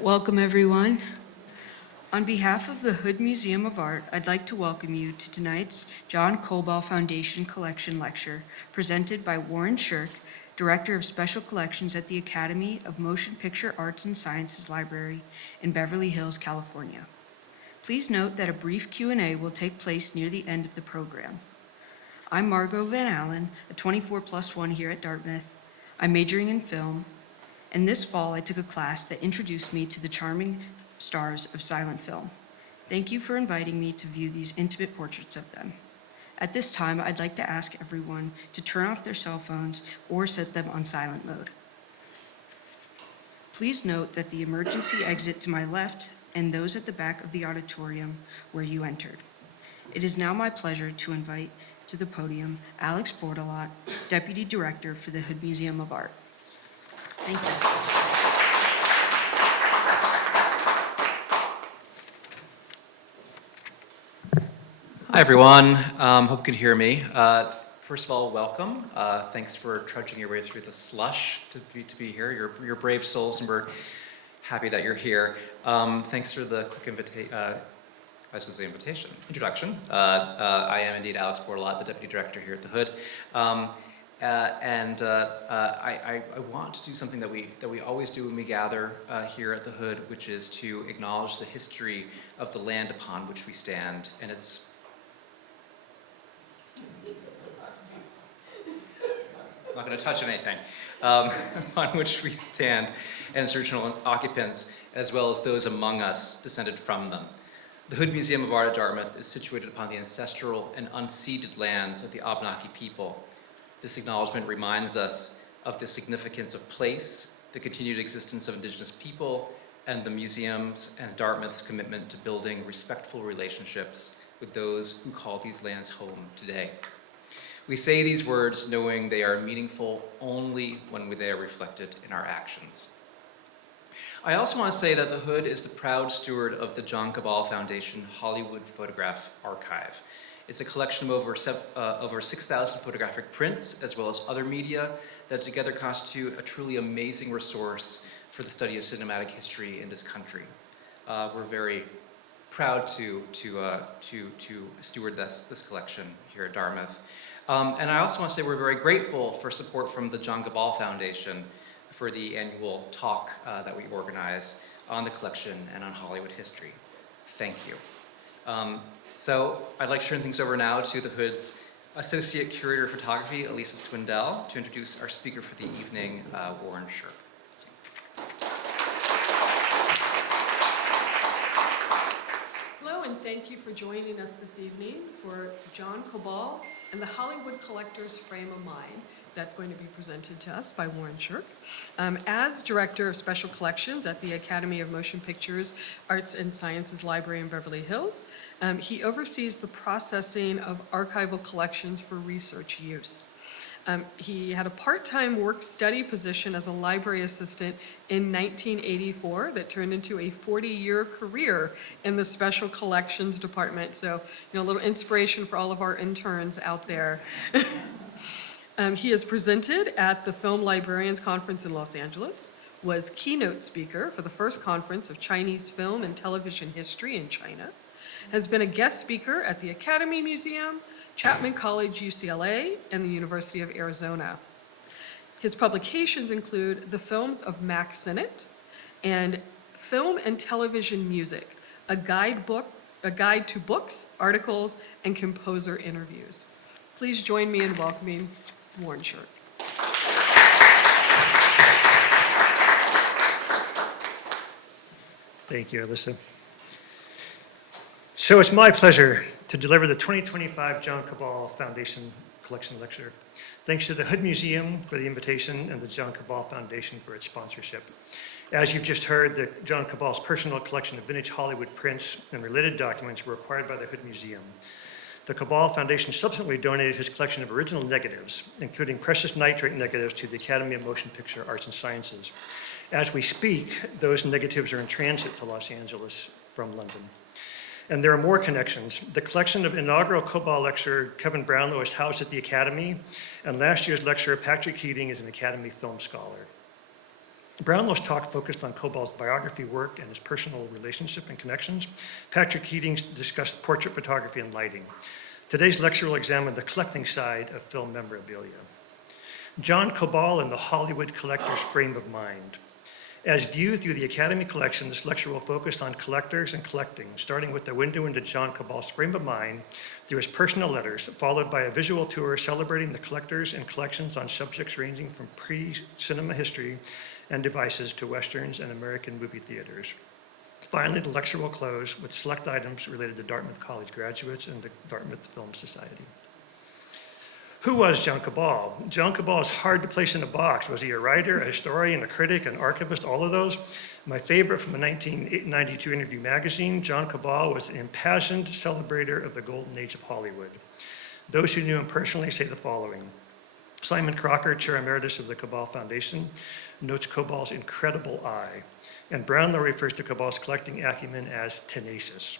Welcome, everyone. On behalf of the Hood Museum of Art, I'd like to welcome you to tonight's John Kobal Foundation Collection Lecture, presented by Warren Sherk, Director of Special Collections at the Academy of Motion Picture Arts and Sciences Library in Beverly Hills, California. Please note that a brief Q&A will take place near the end of the program. I'm Margot Van Allen, a 24+1 here at Dartmouth. I'm majoring in film, and this fall I took a class that introduced me to the charming stars of silent film. Thank you for inviting me to view these intimate portraits of them. At this time, I'd like to ask everyone to turn off their cell phones or set them on silent mode. Please note that the emergency exit to my left and those at the back of the auditorium where you entered. It is now my pleasure to invite to the podium Alex Bordelot, Deputy Director for the Hood Museum of Art. Thank you. Hi, everyone. Hope you can hear me. First of all, welcome. Thanks for trudging your way through the slush to be here. You're brave souls, and we're happy that you're here. Thanks for the quick introduction. I am indeed Alex Bordelot, the Deputy Director here at the Hood. I want to do something that we always do when we gather here at the Hood, which is to acknowledge the history of the land upon which we stand, and it's I'm not going to touch anything, upon which we stand, and its original occupants, as well as those among us descended from them. The Hood Museum of Art at Dartmouth is situated upon the ancestral and unceded lands of the Abenaki people. This acknowledgement reminds us of the significance of place, the continued existence of Indigenous people, and the museum's and Dartmouth's commitment to building respectful relationships with those who call these lands home today. We say these words knowing they are meaningful only when they are reflected in our actions. I also want to say that the Hood is the proud steward of the John Kobal Foundation Hollywood Photograph Archive. It's a collection of over 6,000 photographic prints, as well as other media, that together constitute a truly amazing resource for the study of cinematic history in this country. We're very proud to steward this collection here at Dartmouth. And I also want to say we're very grateful for support from the John Kobal Foundation for the annual talk that we organize on the collection and on Hollywood history. Thank you. So I'd like to turn things over now to the Hood's Associate Curator of Photography, Elisa Swindell, to introduce our speaker for the evening, Warren Sherk. Hello, and thank you for joining us this evening for John Kobal and the Hollywood Collector's Frame of Mind. That's going to be presented to us by Warren Sherk. As Director of Special Collections at the Academy of Motion Pictures Arts and Sciences Library in Beverly Hills, he oversees the processing of archival collections for research use. He had a part-time work-study position as a library assistant in 1984 that turned into a 40-year career in the Special Collections Department. So, a little inspiration for all of our interns out there. He is presented at the Film Librarians Conference in Los Angeles, was keynote speaker for the first conference of Chinese film and television history in China, has been a guest speaker at the Academy Museum, Chapman College, UCLA, and the University of Arizona. His publications include The Films of Mack Sennett and Film and Television Music, a guide to books, articles, and composer interviews. Please join me in welcoming Warren Sherk. Thank you, Alyssa. So it's my pleasure to deliver the 2025 John Kobal Foundation Collection Lecture. Thanks to the Hood Museum for the invitation and the John Kobal Foundation for its sponsorship. As you've just heard, John Kobal's personal collection of vintage Hollywood prints and related documents were acquired by the Hood Museum. The Kobal Foundation subsequently donated his collection of original negatives, including precious nitrate negatives, to the Academy of Motion Picture Arts and Sciences. As we speak, those negatives are in transit to Los Angeles from London. And there are more connections. The collection of inaugural Kobal lecturer Kevin Brownlow is housed at the Academy, and last year's lecturer Patrick Keating is an Academy Film Scholar. Brownlow's talk focused on Kobal's biography work and his personal relationship and connections. Patrick Keating's discussed portrait photography and lighting. Today's lecture will examine the collecting side of film memorabilia. John Kobal and the Hollywood collector's frame of mind. As viewed through the Academy collection, this lecture will focus on collectors and collecting, starting with the window into John Kobal's frame of mind through his personal letters, followed by a visual tour celebrating the collectors and collections on subjects ranging from pre-cinema history and devices to Westerns and American movie theaters. Finally, the lecture will close with select items related to Dartmouth College graduates and the Dartmouth Film Society. Who was John Kobal? John Kobal is hard to place in a box. Was he a writer, a historian, a critic, an archivist, all of those? My favorite from a 1992 interview magazine, John Kobal was an impassioned celebrator of the golden age of Hollywood. Those who knew him personally say the following. Simon Crocker, Chair Emeritus of the Kobal Foundation, notes Kobal's incredible eye, and Brownlow refers to Kobal's collecting acumen as tenacious.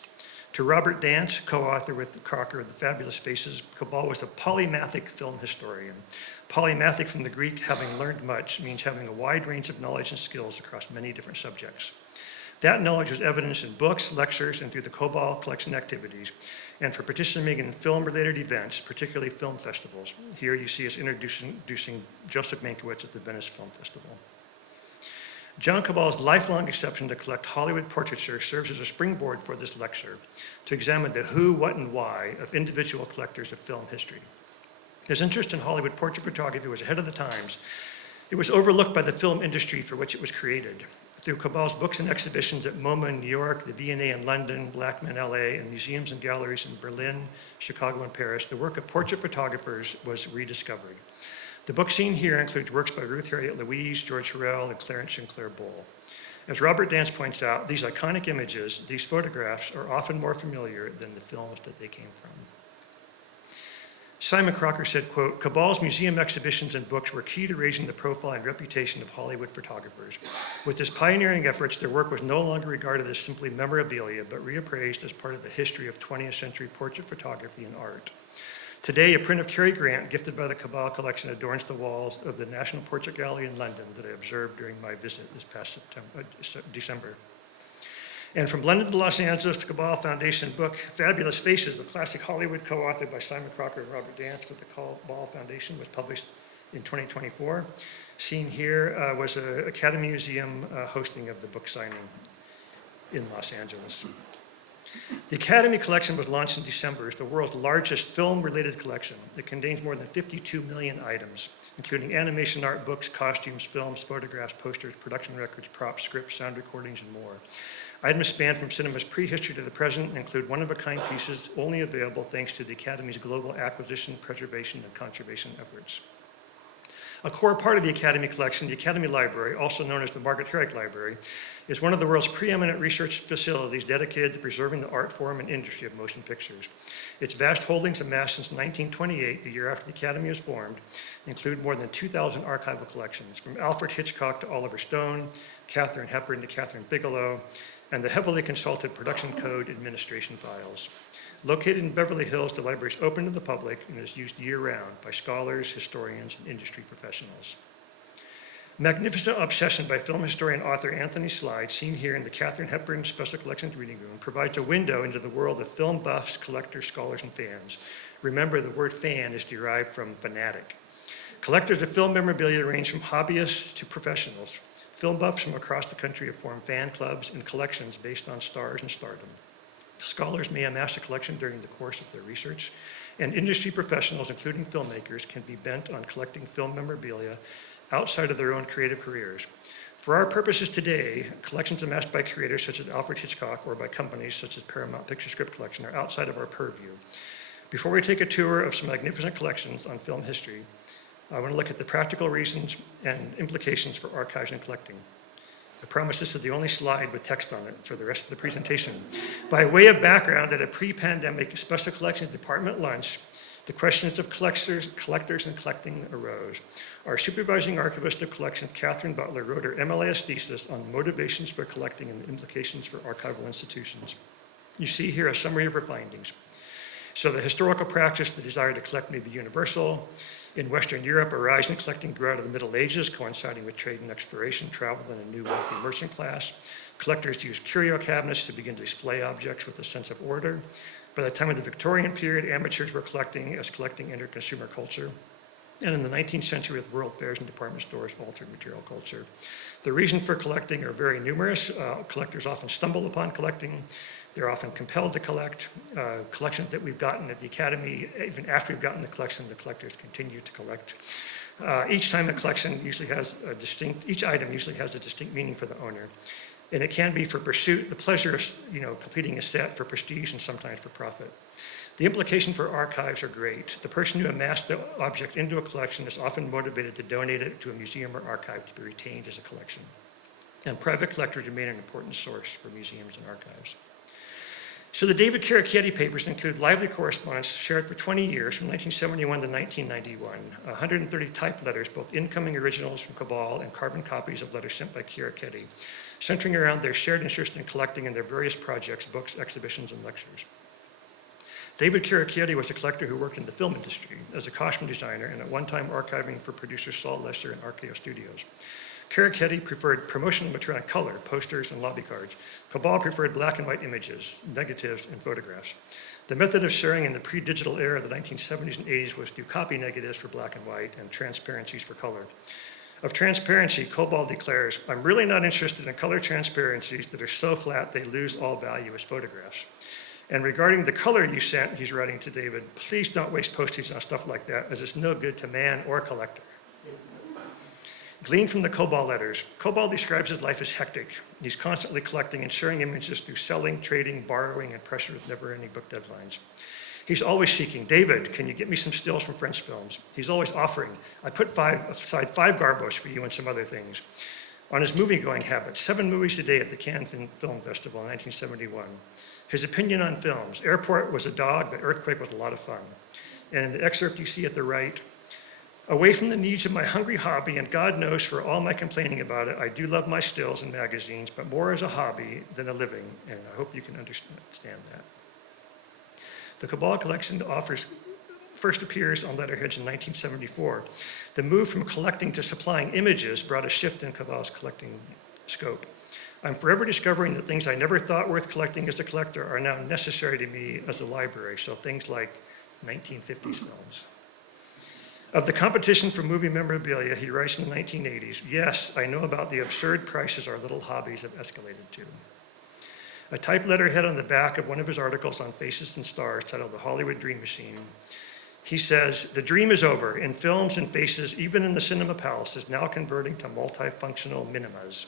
To Robert Dance, co-author with Crocker of The Fabulous Faces, Kobal was a polymathic film historian. Polymathic from the Greek, having learned much, means having a wide range of knowledge and skills across many different subjects. That knowledge was evidenced in books, lectures, and through the Kobal collection activities, and for participating in film-related events, particularly film festivals. Here you see us introducing Joseph Mankiewicz at the Venice Film Festival. John Kobal's lifelong exception to collect Hollywood portraiture serves as a springboard for this lecture to examine the who, what, and why of individual collectors of film history. His interest in Hollywood portrait photography was ahead of the times. It was overlooked by the film industry for which it was created. Through Kobal's books and exhibitions at MoMA in New York, the V&A in London, Blackman LA, and museums and galleries in Berlin, Chicago, and Paris, the work of portrait photographers was rediscovered. The book seen here includes works by Ruth Harriet Louise, George Hurrell, and Clarence Sinclair Bull. As Robert Dance points out, these iconic images, these photographs, are often more familiar than the films that they came from. Simon Crocker said, quote, Kobal's museum exhibitions and books were key to raising the profile and reputation of Hollywood photographers. With his pioneering efforts, their work was no longer regarded as simply memorabilia, but reappraised as part of the history of 20th century portrait photography and art. Today, a print of Cary Grant, gifted by the Kobal collection, adorns the walls of the National Portrait Gallery in London that I observed during my visit this past December. And from London to Los Angeles, the Kobal Foundation book, Fabulous Faces, the classic Hollywood co-authored by Simon Crocker and Robert Dance with the Kobal Foundation, was published in 2024. Seen here was an Academy Museum hosting of the book signing in Los Angeles. The Academy Collection was launched in December as the world's largest film-related collection. It contains more than 52 million items, including animation art, books, costumes, films, photographs, posters, production records, props, scripts, sound recordings, and more. Items span from cinema's prehistory to the present and include one-of-a-kind pieces only available thanks to the Academy's global acquisition, preservation, and conservation efforts. A core part of the Academy collection, the Academy Library, also known as the Margaret Herrick Library, is one of the world's preeminent research facilities dedicated to preserving the art form and industry of motion pictures. Its vast holdings, amassed since 1928, the year after the Academy was formed, include more than 2,000 archival collections, from Alfred Hitchcock to Oliver Stone, Katharine Hepburn to Katharine Bigelow, and the heavily consulted Production Code Administration files. Located in Beverly Hills, the library is open to the public and is used year-round by scholars, historians, and industry professionals. Magnificent Obsession by film historian author Anthony Slide, seen here in the Katharine Hepburn Special Collections Reading Room, provides a window into the world of film buffs, collectors, scholars, and fans. Remember, the word fan is derived from fanatic. Collectors of film memorabilia range from hobbyists to professionals. Film buffs from across the country have formed fan clubs and collections based on stars and stardom. Scholars may amass a collection during the course of their research, and industry professionals, including filmmakers, can be bent on collecting film memorabilia outside of their own creative careers. For our purposes today, collections amassed by creators such as Alfred Hitchcock or by companies such as Paramount Picture Script Collection are outside of our purview. Before we take a tour of some magnificent collections on film history, I want to look at the practical reasons and implications for archives and collecting. I promise this is the only slide with text on it for the rest of the presentation. By way of background, at a pre-pandemic special collections department lunch, the questions of collectors and collecting arose. Our supervising archivist of collections, Catherine Butler, wrote her MLAS thesis on motivations for collecting and implications for archival institutions. You see here a summary of her findings. So the historical practice, the desire to collect may be universal. In Western Europe, a rise in collecting grew out of the Middle Ages, coinciding with trade and exploration, travel, and a new wealthy merchant class. Collectors used curio cabinets to begin to display objects with a sense of order. By the time of the Victorian period, amateurs were collecting as collecting entered consumer culture. And in the 19th century, with world fairs and department stores, altered material culture. The reasons for collecting are very numerous. Collectors often stumble upon collecting. They're often compelled to collect. Collections that we've gotten at the Academy, even after we've gotten the collection, the collectors continue to collect. Each item usually has a distinct meaning for the owner. And it can be for pursuit, the pleasure of completing a set, for prestige, and sometimes for profit. The implication for archives are great. The person who amassed the object into a collection is often motivated to donate it to a museum or archive to be retained as a collection. And private collectors remain an important source for museums and archives. So the David Caracchietti papers include lively correspondence shared for 20 years, from 1971 to 1991, 130 typed letters, both incoming originals from Kobal and carbon copies of letters sent by Caracchietti, centering around their shared interest in collecting and their various projects, books, exhibitions, and lectures. David Caracchietti was a collector who worked in the film industry as a costume designer and at one time archiving for producers Saul Lesser and RKO Studios. Caracchietti preferred promotional material in color, posters, and lobby cards. Kobal preferred black and white images, negatives, and photographs. The method of sharing in the pre-digital era of the 1970s and 80s was through copy negatives for black and white and transparencies for color. Of transparency, Kobal declares, "I'm really not interested in color transparencies that are so flat they lose all value as photographs. And regarding the color you sent," he's writing to David, "please don't waste postage on stuff like that, as it's no good to man or collector." Gleaned from the Kobal letters, Kobal describes his life as hectic. He's constantly collecting and sharing images through selling, trading, borrowing, and pressure with never-ending book deadlines. He's always seeking, "David, can you get me some stills from French films?" He's always offering, "I put aside 5 garbos for you and some other things." On his movie-going habits, 7 movies a day at the Cannes Film Festival in 1971. His opinion on films, "Airport was a dog, but Earthquake was a lot of fun." And in the excerpt you see at the right, "Away from the needs of my hungry hobby, and God knows for all my complaining about it, I do love my stills and magazines, but more as a hobby than a living," and I hope you can understand that. The Kobal collection first appears on letterheads in 1974. The move from collecting to supplying images brought a shift in Kobal's collecting scope. "I'm forever discovering that things I never thought worth collecting as a collector are now necessary to me as a library," so things like 1950s films. Of the competition for movie memorabilia, he writes in the 1980s, "Yes, I know about the absurd prices our little hobbies have escalated to." A typed letterhead on the back of one of his articles on Faces and Stars titled "The Hollywood Dream Machine," he says, "The dream is over. In films and faces, even in the cinema palace, is now converting to multifunctional minimas.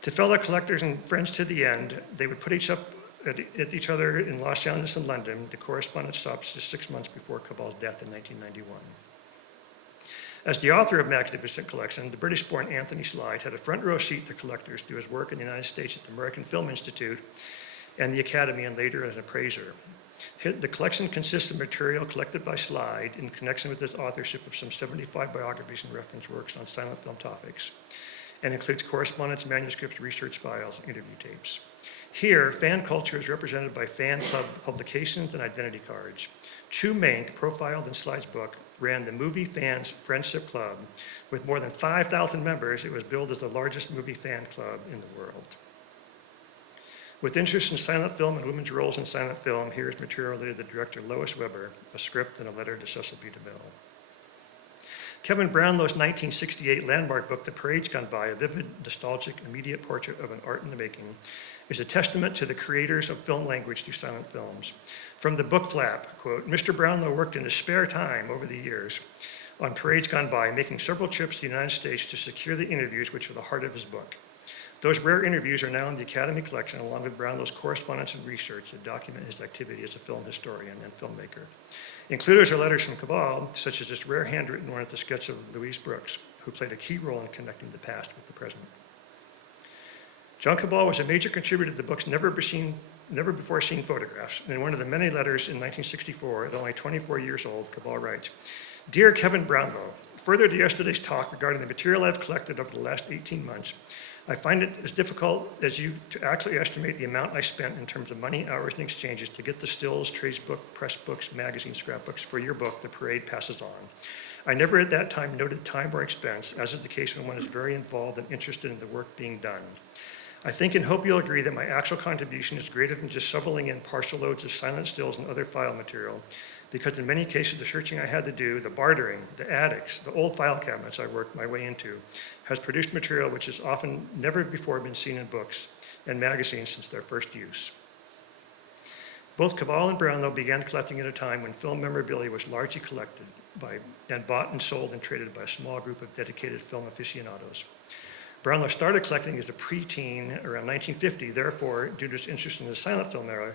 To fellow collectors and friends to the end, they would put each other in Los Angeles and London. The correspondence stops just 6 months before Kobal's death in 1991. As the author of Magnificent Collection, the British-born Anthony Slide had a front row seat to collectors through his work in the United States at the American Film Institute and the Academy, and later as an appraiser. The collection consists of material collected by Slide in connection with his authorship of some 75 biographies and reference works on silent film topics, and includes correspondence, manuscripts, research files, and interview tapes. Here, fan culture is represented by fan club publications and identity cards. Chu Mank, profiled in Slide's book, ran the Movie Fans Friendship Club. With more than 5,000 members, it was billed as the largest movie fan club in the world. With interest in silent film and women's roles in silent film, here is material related to director Lois Weber, a script and a letter to Cecil B. DeMille. Kevin Brownlow's 1968 landmark book, The Parade's Gone By, a vivid, nostalgic, immediate portrait of an art in the making, is a testament to the creators of film language through silent films. From the book flap, quote, "Mr. Brownlow worked in his spare time over the years on Parades Gone By, making several trips to the United States to secure the interviews which are the heart of his book. Those rare interviews are now in the Academy collection, along with Brownlow's correspondence and research that document his activity as a film historian and filmmaker. Included are letters from Kobal, such as this rare handwritten one at the sketch of Louise Brooks, who played a key role in connecting the past with the present. John Kobal was a major contributor to the book's never before seen photographs. In one of the many letters in 1964, at only 24 years old, Kobal writes, "Dear Kevin Brownlow, further to yesterday's talk regarding the material I've collected over the last 18 months, I find it as difficult as you to actually estimate the amount I spent in terms of money, hours, and exchanges to get the stills, trades book, press books, magazines, scrapbooks for your book, The Parade Passes On. I never at that time noted time or expense, as is the case when one is very involved and interested in the work being done. I think and hope you'll agree that my actual contribution is greater than just shoveling in partial loads of silent stills and other file material, because in many cases the searching I had to do, the bartering, the attics, the old file cabinets I worked my way into, has produced material which has often never before been seen in books and magazines since their first use. Both Kobal and Brownlow began collecting at a time when film memorabilia was largely collected by and bought and sold and traded by a small group of dedicated film aficionados. Brownlow started collecting as a preteen around 1950. Therefore, due to his interest in the silent film era,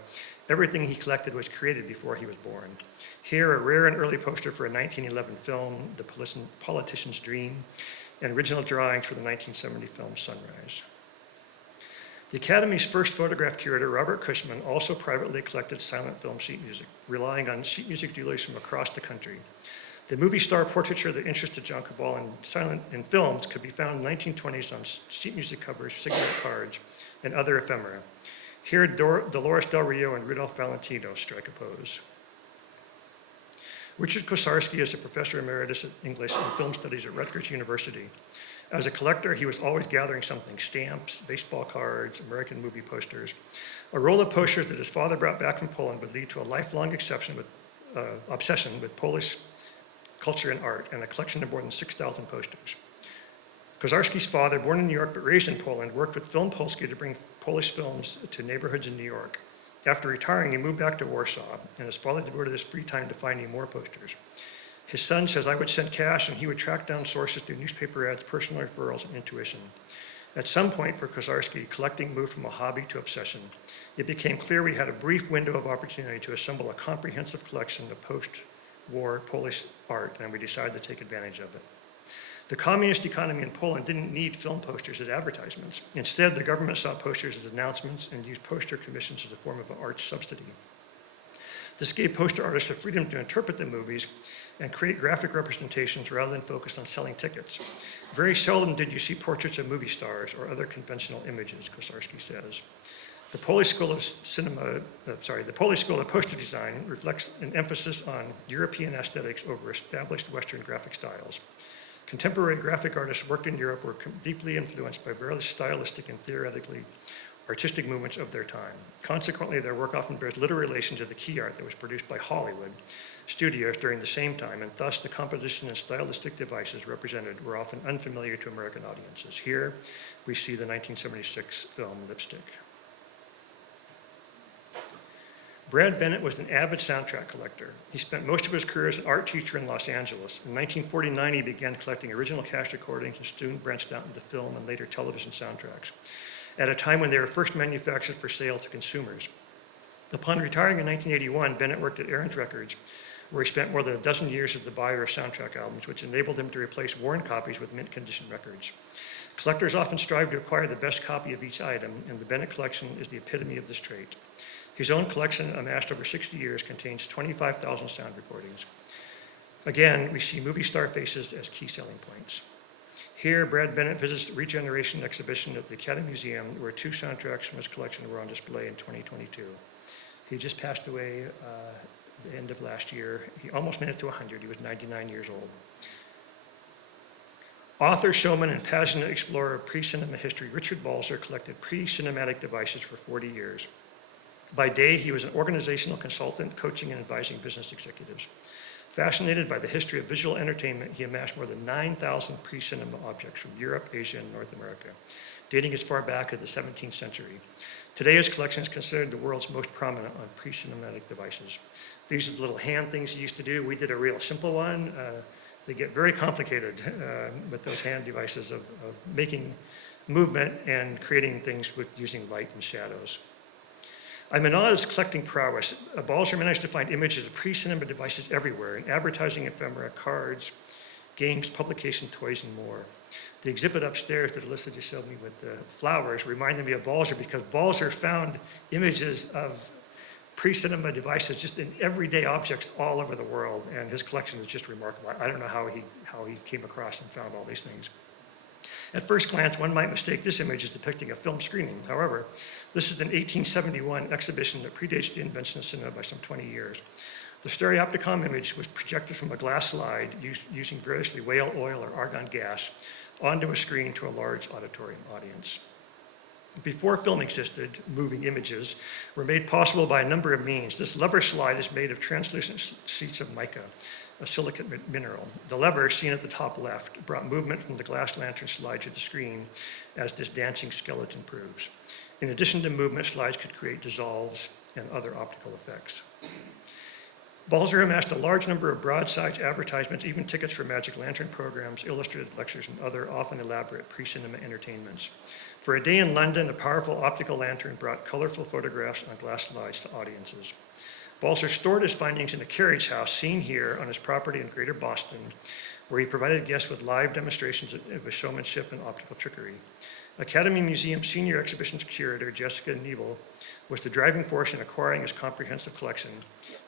everything he collected was created before he was born. Here, a rare and early poster for a 1911 film, The Politician's Dream, and original drawings for the 1970 film Sunrise. The Academy's first photograph curator, Robert Cushman, also privately collected silent film sheet music, relying on sheet music dealers from across the country. The movie star portraiture that interested John Kobal in films could be found in the 1920s on sheet music covers, cigarette cards, and other ephemera. Here, Dolores Del Rio and Rudolph Valentino strike a pose. Richard Kosarski is a professor emeritus of English and film studies at Rutgers University. As a collector, he was always gathering something: stamps, baseball cards, American movie posters. A roll of posters that his father brought back from Poland would lead to a lifelong obsession with Polish culture and art, and a collection of more than 6,000 posters. Kosarski's father, born in New York but raised in Poland, worked with Film Polski to bring Polish films to neighborhoods in New York. After retiring, he moved back to Warsaw, and his father devoted his free time to finding more posters. His son says, "I would send cash, and he would track down sources through newspaper ads, personal referrals, and intuition." At some point for Kosarski, collecting moved from a hobby to obsession. It became clear we had a brief window of opportunity to assemble a comprehensive collection of post-war Polish art, and we decided to take advantage of it. The communist economy in Poland didn't need film posters as advertisements. Instead, the government saw posters as announcements and used poster commissions as a form of an arts subsidy. This gave poster artists the freedom to interpret the movies and create graphic representations rather than focus on selling tickets. Very seldom did you see portraits of movie stars or other conventional images, Kosarski says. The Polish School of Poster Design reflects an emphasis on European aesthetics over established Western graphic styles. Contemporary graphic artists worked in Europe were deeply influenced by various stylistic and theoretically artistic movements of their time. Consequently, their work often bears little relation to the key art that was produced by Hollywood studios during the same time, and thus the composition and stylistic devices represented were often unfamiliar to American audiences. Here, we see the 1976 film Lipstick. Brad Bennett was an avid soundtrack collector. He spent most of his career as an art teacher in Los Angeles. In 1949, he began collecting original cast recordings and soon branched out into film and later television soundtracks, at a time when they were first manufactured for sale to consumers. Upon retiring in 1981, Bennett worked at Aaron's Records, where he spent more than a dozen years as the buyer of soundtrack albums, which enabled him to replace worn copies with mint-condition records. Collectors often strive to acquire the best copy of each item, and the Bennett collection is the epitome of this trait. His own collection, amassed over 60 years, contains 25,000 sound recordings. Again, we see movie star faces as key selling points. Here, Brad Bennett visits the Regeneration exhibition at the Academy Museum, where 2 soundtracks from his collection were on display in 2022. He just passed away at the end of last year. He almost made it to 100. He was 99 years old. Author, showman, and passionate explorer of pre-cinema history, Richard Balzer collected pre-cinematic devices for 40 years. By day, he was an organizational consultant, coaching and advising business executives. Fascinated by the history of visual entertainment, he amassed more than 9,000 pre-cinema objects from Europe, Asia, and North America, dating as far back as the 17th century. Today, his collection is considered the world's most prominent on pre-cinematic devices. These are the little hand things he used to do. We did a real simple one. They get very complicated with those hand devices of making movement and creating things with using light and shadows. I'm in awe of his collecting prowess. Balzer managed to find images of pre-cinema devices everywhere, in advertising ephemera, cards, games, publication, toys, and more. The exhibit upstairs that Alyssa just showed me with the flowers reminded me of Balzer, because Balzer found images of pre-cinema devices just in everyday objects all over the world, and his collection is just remarkable. I don't know how he came across and found all these things. At first glance, one might mistake this image as depicting a film screening. However, this is an 1871 exhibition that predates the invention of cinema by some 20 years. The stereopticon image was projected from a glass slide using variously whale oil or argon gas onto a screen to a large auditorium audience. Before film existed, moving images were made possible by a number of means. This lever slide is made of translucent sheets of mica, a silicate mineral. The lever, seen at the top left, brought movement from the glass lantern slide to the screen, as this dancing skeleton proves. In addition to movement, slides could create dissolves and other optical effects. Balzer amassed a large number of broadsides, advertisements, even tickets for magic lantern programs, illustrated lectures, and other often elaborate pre-cinema entertainments. For a day in London, a powerful optical lantern brought colorful photographs on glass slides to audiences. Balzer stored his findings in a carriage house seen here on his property in Greater Boston, where he provided guests with live demonstrations of his showmanship and optical trickery. Academy Museum Senior Exhibitions Curator Jessica Nebel was the driving force in acquiring his comprehensive collection.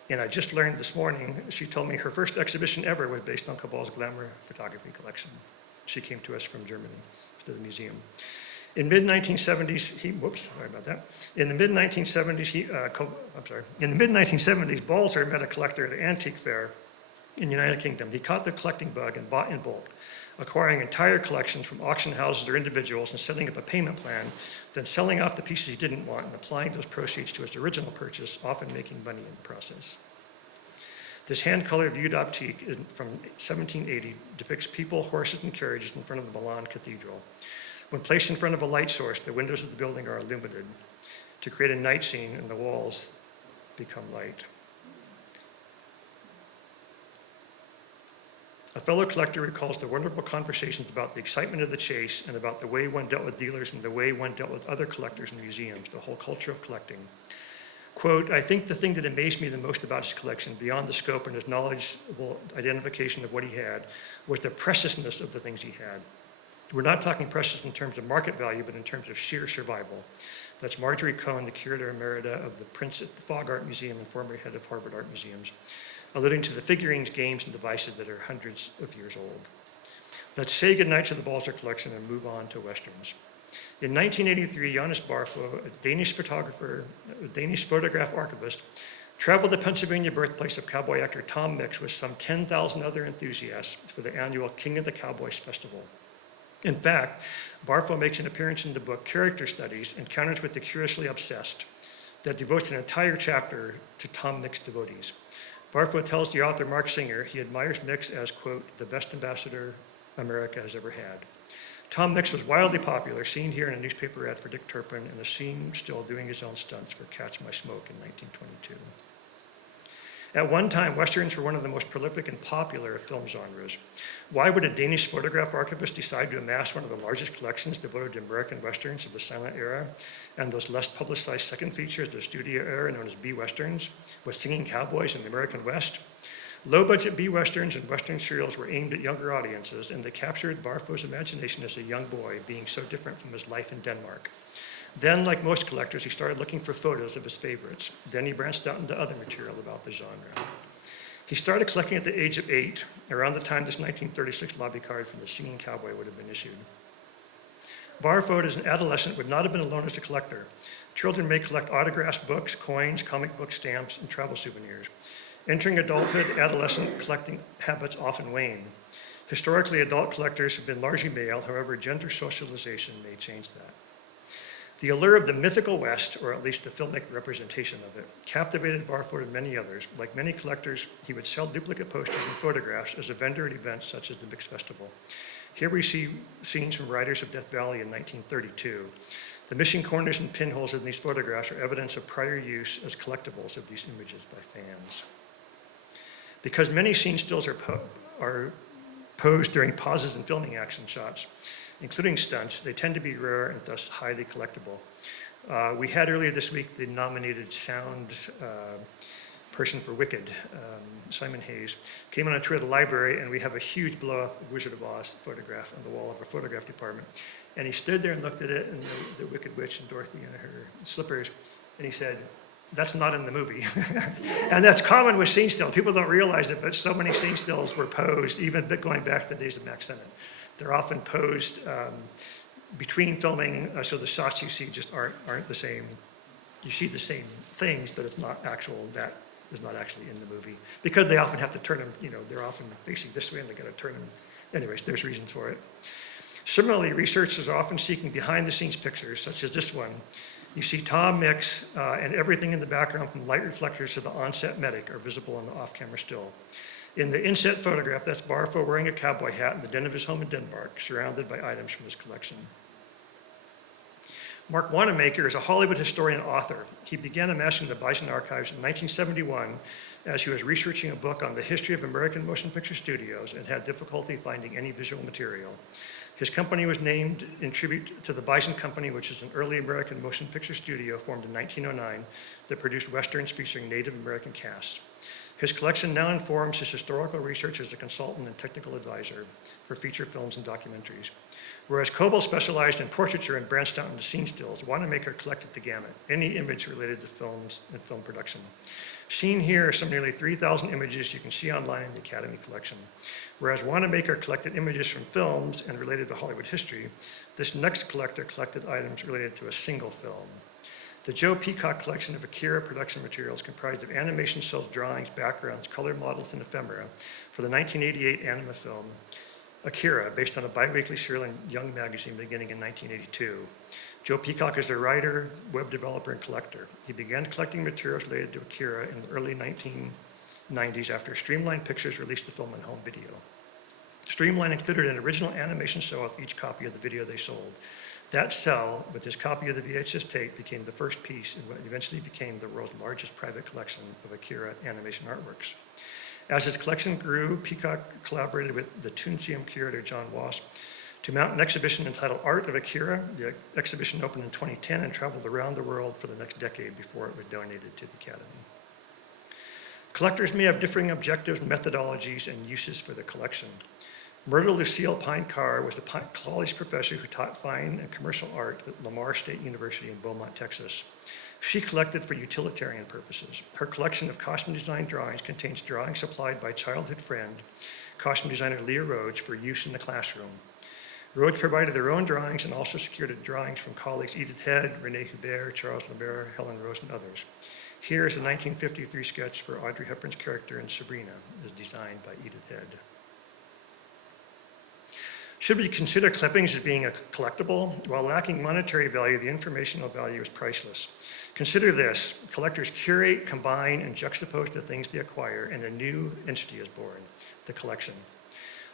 And I just learned this morning, she told me her first exhibition ever was based on Kobal's glamour photography collection. She came to us from Germany, to the museum. In mid-1970s, In the mid-1970s, Balzer met a collector at an antique fair in the United Kingdom. He caught the collecting bug and bought in bulk, acquiring entire collections from auction houses or individuals and setting up a payment plan, then selling off the pieces he didn't want and applying those proceeds to his original purchase, often making money in the process. This hand-colored viewed optique from 1780 depicts people, horses, and carriages in front of the Milan Cathedral. When placed in front of a light source, the windows of the building are illuminated to create a night scene and the walls become light. A fellow collector recalls the wonderful conversations about the excitement of the chase and about the way one dealt with dealers and the way one dealt with other collectors in museums, the whole culture of collecting. Quote, I think the thing that amazed me the most about his collection, beyond the scope and his knowledgeable identification of what he had, was the preciousness of the things he had. We're not talking precious in terms of market value, but in terms of sheer survival. That's Marjorie Cohn, the curator emerita of the Prince at the Fogg Art Museum and former head of Harvard Art Museums, alluding to the figurines, games, and devices that are hundreds of years old. Let's say goodnight to the Balzer collection and move on to Westerns. In 1983, Johannes Barflo, a Danish photographer, a Danish photograph archivist, traveled the Pennsylvania birthplace of cowboy actor Tom Mix with some 10,000 other enthusiasts for the annual King of the Cowboys Festival. In fact, Barflo makes an appearance in the book Character Studies, Encounters with the Curiously Obsessed, that devotes an entire chapter to Tom Mix devotees. Barflo tells the author Mark Singer he admires Mix as, quote, the best ambassador America has ever had. Tom Mix was wildly popular, seen here in a newspaper ad for Dick Turpin, and is seen still doing his own stunts for Catch My Smoke in 1922. At one time, Westerns were one of the most prolific and popular of film genres. Why would a Danish photograph archivist decide to amass one of the largest collections devoted to American Westerns of the silent era, and those less publicized second features of the studio era known as B-Westerns, with singing cowboys in the American West? Low-budget B-Westerns and Western serials were aimed at younger audiences, and they captured Barflo's imagination as a young boy, being so different from his life in Denmark. Then, like most collectors, he started looking for photos of his favorites. Then he branched out into other material about the genre. He started collecting at the age of 8, around the time this 1936 lobby card from the Singing Cowboy would have been issued. Barflo, as an adolescent, would not have been alone as a collector. Children may collect autographs, books, coins, comic book stamps, and travel souvenirs. Entering adulthood, adolescent collecting habits often wane. Historically, adult collectors have been largely male, however, gender socialization may change that. The allure of the mythical West, or at least the filmic representation of it, captivated Barflo and many others. Like many collectors, he would sell duplicate posters and photographs as a vendor at events such as the Mix Festival. Here we see scenes from Riders of Death Valley in 1932. The missing corners and pinholes in these photographs are evidence of prior use as collectibles of these images by fans. Because many scene stills are posed during pauses in filming action shots, including stunts, they tend to be rare and thus highly collectible. We had earlier this week the nominated sound person for Wicked, Simon Hayes, came on a tour of the library, and we have a huge blow-up Wizard of Oz photograph on the wall of our photograph department. And he stood there and looked at it, and the Wicked Witch and Dorothy in her slippers, and he said, that's not in the movie. And that's common with scene stills. People don't realize it, but so many scene stills were posed, even going back to the days of Max Sennett. They're often posed between filming, so the shots you see just aren't the same. You see the same things, but it's not actual that is not actually in the movie, because they often have to turn them, they're often facing this way and they got to turn them. Anyways, there's reasons for it. Similarly, researchers are often seeking behind-the-scenes pictures, such as this one. You see Tom Mix and everything in the background from light reflectors to the on-set medic are visible on the off-camera still. In the inset photograph, that's Barfo wearing a cowboy hat in the den of his home in Denmark, surrounded by items from his collection. Mark Wanamaker is a Hollywood historian and author. He began amassing the Bison archives in 1971 as he was researching a book on the history of American motion picture studios and had difficulty finding any visual material. His company was named in tribute to the Bison Company, which is an early American motion picture studio formed in 1909 that produced westerns featuring Native American casts. His collection now informs his historical research as a consultant and technical advisor for feature films and documentaries. Whereas Kobal specialized in portraiture and branched out into scene stills, Wanamaker collected the gamut, any image related to films and film production. Seen here are some nearly 3,000 images you can see online in the Academy collection. Whereas Wanamaker collected images from films and related to Hollywood history, this next collector collected items related to a single film. The Joe Peacock collection of Akira production materials comprised of animation cells, drawings, backgrounds, color models, and ephemera for the 1988 anime film Akira, based on a biweekly serial in Young magazine beginning in 1982. Joe Peacock is a writer, web developer, and collector. He began collecting materials related to Akira in the early 1990s after Streamline Pictures released the film on home video. Streamline included an original animation cell with each copy of the video they sold. That cell, with his copy of the VHS tape, became the first piece in what eventually became the world's largest private collection of Akira animation artworks. As his collection grew, Peacock collaborated with the Toonseum curator John Wasp to mount an exhibition entitled Art of Akira. The exhibition opened in 2010 and traveled around the world for the next decade before it was donated to the Academy. Collectors may have differing objectives, methodologies, and uses for the collection. Myrtle Lucille Pine Carr was a college professor who taught fine and commercial art at Lamar State University in Beaumont, Texas. She collected for utilitarian purposes. Her collection of costume design drawings contains drawings supplied by childhood friend, costume designer Leah Rhodes, for use in the classroom. Rhodes provided their own drawings and also secured drawings from colleagues Edith Head, Renee Hubert, Charles Lambert, Helen Rose, and others. Here is a 1953 sketch for Audrey Hepburn's character in Sabrina, as designed by Edith Head. Should we consider clippings as being a collectible? While lacking monetary value, the informational value is priceless. Consider this: collectors curate, combine, and juxtapose the things they acquire, and a new entity is born, the collection.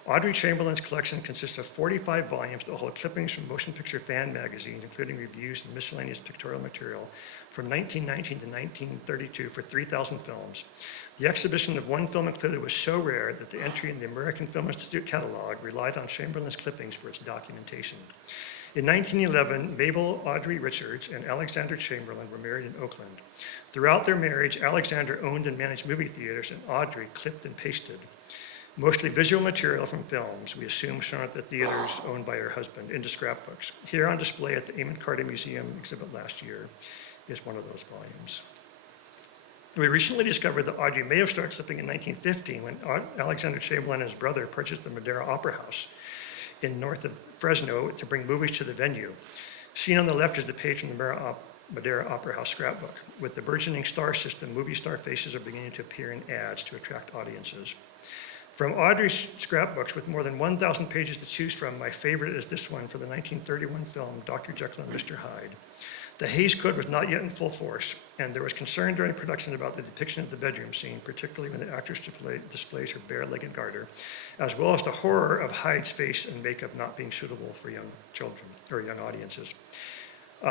Audrey Chamberlain's collection consists of 45 volumes that hold clippings from motion picture fan magazines, including reviews and miscellaneous pictorial material from 1919 to 1932 for 3,000 films. The exhibition of one film included was so rare that the entry in the American Film Institute catalog relied on Chamberlain's clippings for its documentation. In 1911, Mabel Audrey Richards and Alexander Chamberlain were married in Oakland. Throughout their marriage, Alexander owned and managed movie theaters, and Audrey clipped and pasted mostly visual material from films, we assume shown at the theaters owned by her husband, into scrapbooks. Here on display at the Amon Carter Museum exhibit last year is one of those volumes. We recently discovered that Audrey may have started clipping in 1915 when Alexander Chamberlain and his brother purchased the Madeira Opera House in north of Fresno to bring movies to the venue. Seen on the left is the page from the Madeira Opera House scrapbook. With the burgeoning star system, movie star faces are beginning to appear in ads to attract audiences. From Audrey's scrapbooks, with more than 1,000 pages to choose from, my favorite is this one for the 1931 film, Dr. Jekyll and Mr. Hyde. The Hays Code was not yet in full force, and there was concern during production about the depiction of the bedroom scene, particularly when the actress displays her bare-legged garter, as well as the horror of Hyde's face and makeup not being suitable for young children or young audiences.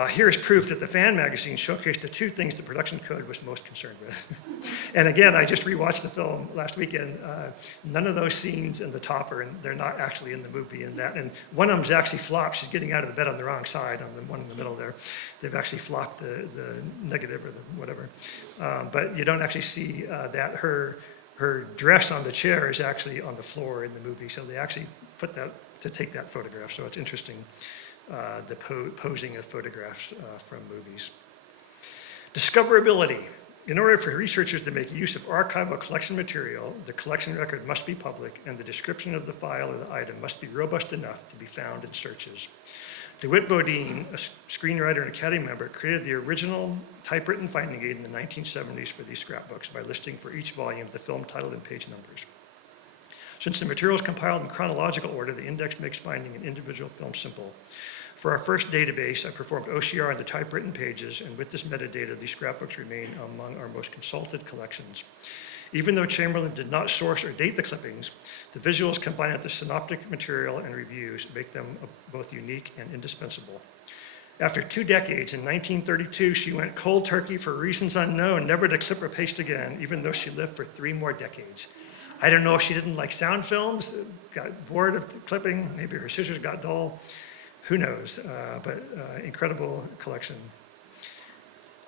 Here is proof that the fan magazine showcased the two things the production code was most concerned with. And again, I just rewatched the film last weekend. None of those scenes in the topper, and they're not actually in the movie. And one of them's actually flopped. She's getting out of the bed on the wrong side, on the one in the middle there. They've actually flopped the negative or the whatever. But you don't actually see that her dress on the chair is actually on the floor in the movie. So they actually put that to take that photograph. So it's interesting. The posing of photographs from movies. Discoverability. In order for researchers to make use of archival collection material, the collection record must be public and the description of the file or the item must be robust enough to be found in searches. DeWitt Bodine, a screenwriter and Academy member, created the original typewritten finding aid in the 1970s for these scrapbooks by listing for each volume the film title and page numbers. Since the material is compiled in chronological order, the index makes finding an individual film simple. For our first database, I performed OCR on the typewritten pages, and with this metadata, these scrapbooks remain among our most consulted collections. Even though Chamberlain did not source or date the clippings, the visuals combined with the synoptic material and reviews make them both unique and indispensable. After 2 decades, in 1932, she went cold turkey for reasons unknown, never to clip or paste again, even though she lived for 3 more decades. I don't know if she didn't like sound films, got bored of the clipping, maybe her scissors got dull, who knows, but incredible collection.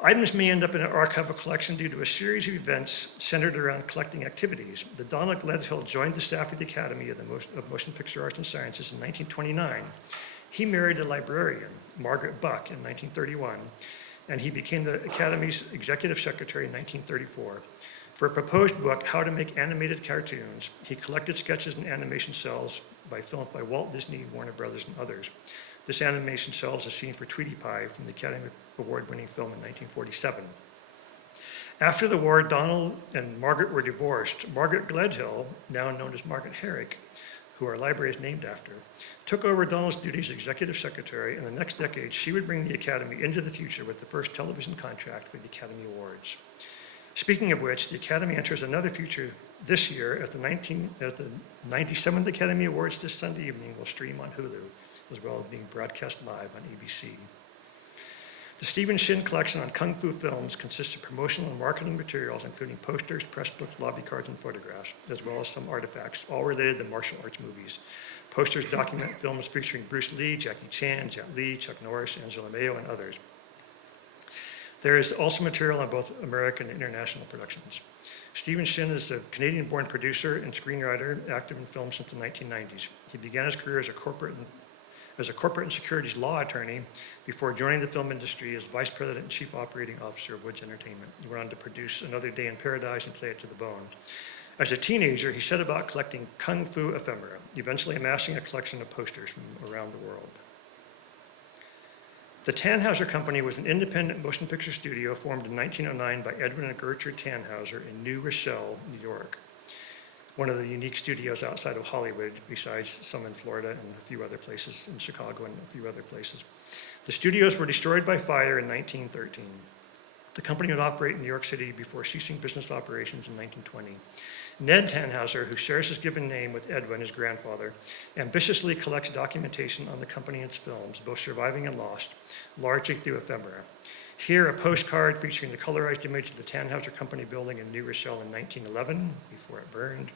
Items may end up in an archival collection due to a series of events centered around collecting activities. The Donald Gledhill joined the staff of the Academy of Motion Picture Arts and Sciences in 1929. He married a librarian, Margaret Buck, in 1931, and he became the Academy's executive secretary in 1934. For a proposed book, How to Make Animated Cartoons, he collected sketches and animation cells by films by Walt Disney, Warner Brothers, and others. This animation cell is a scene for Tweety Pie from the Academy Award-winning film in 1947. After the war, Donald and Margaret were divorced. Margaret Gledhill, now known as Margaret Herrick, who our library is named after, took over Donald's duties as executive secretary. In the next decade, she would bring the Academy into the future with the first television contract for the Academy Awards. Speaking of which, the Academy enters another future this year as the 97th Academy Awards this Sunday evening will stream on Hulu, as well as being broadcast live on ABC. The Stephen Shin collection on Kung Fu films consists of promotional and marketing materials, including posters, press books, lobby cards, and photographs, as well as some artifacts, all related to martial arts movies. Posters document films featuring Bruce Lee, Jackie Chan, Jet Li, Chuck Norris, Angela Mayo, and others. There is also material on both American and international productions. Stephen Shin is a Canadian-born producer and screenwriter, active in film since the 1990s. He began his career as a corporate and securities law attorney before joining the film industry as vice president and chief operating officer of Woods Entertainment. He went on to produce Another Day in Paradise and Play It to the Bone. As a teenager, he set about collecting Kung Fu ephemera, eventually amassing a collection of posters from around the world. The Tannhauser Company was an independent motion picture studio formed in 1909 by Edwin and Gertrude Tannhauser in New Rochelle, New York. One of the unique studios outside of Hollywood, besides some in Florida and a few other places, in Chicago and a few other places. The studios were destroyed by fire in 1913. The company would operate in New York City before ceasing business operations in 1920. Ned Tannhauser, who shares his given name with Edwin, his grandfather, ambitiously collects documentation on the company and its films, both surviving and lost, largely through ephemera. Here, a postcard featuring the colorized image of the Tannhauser Company building in New Rochelle in 1911, before it burned.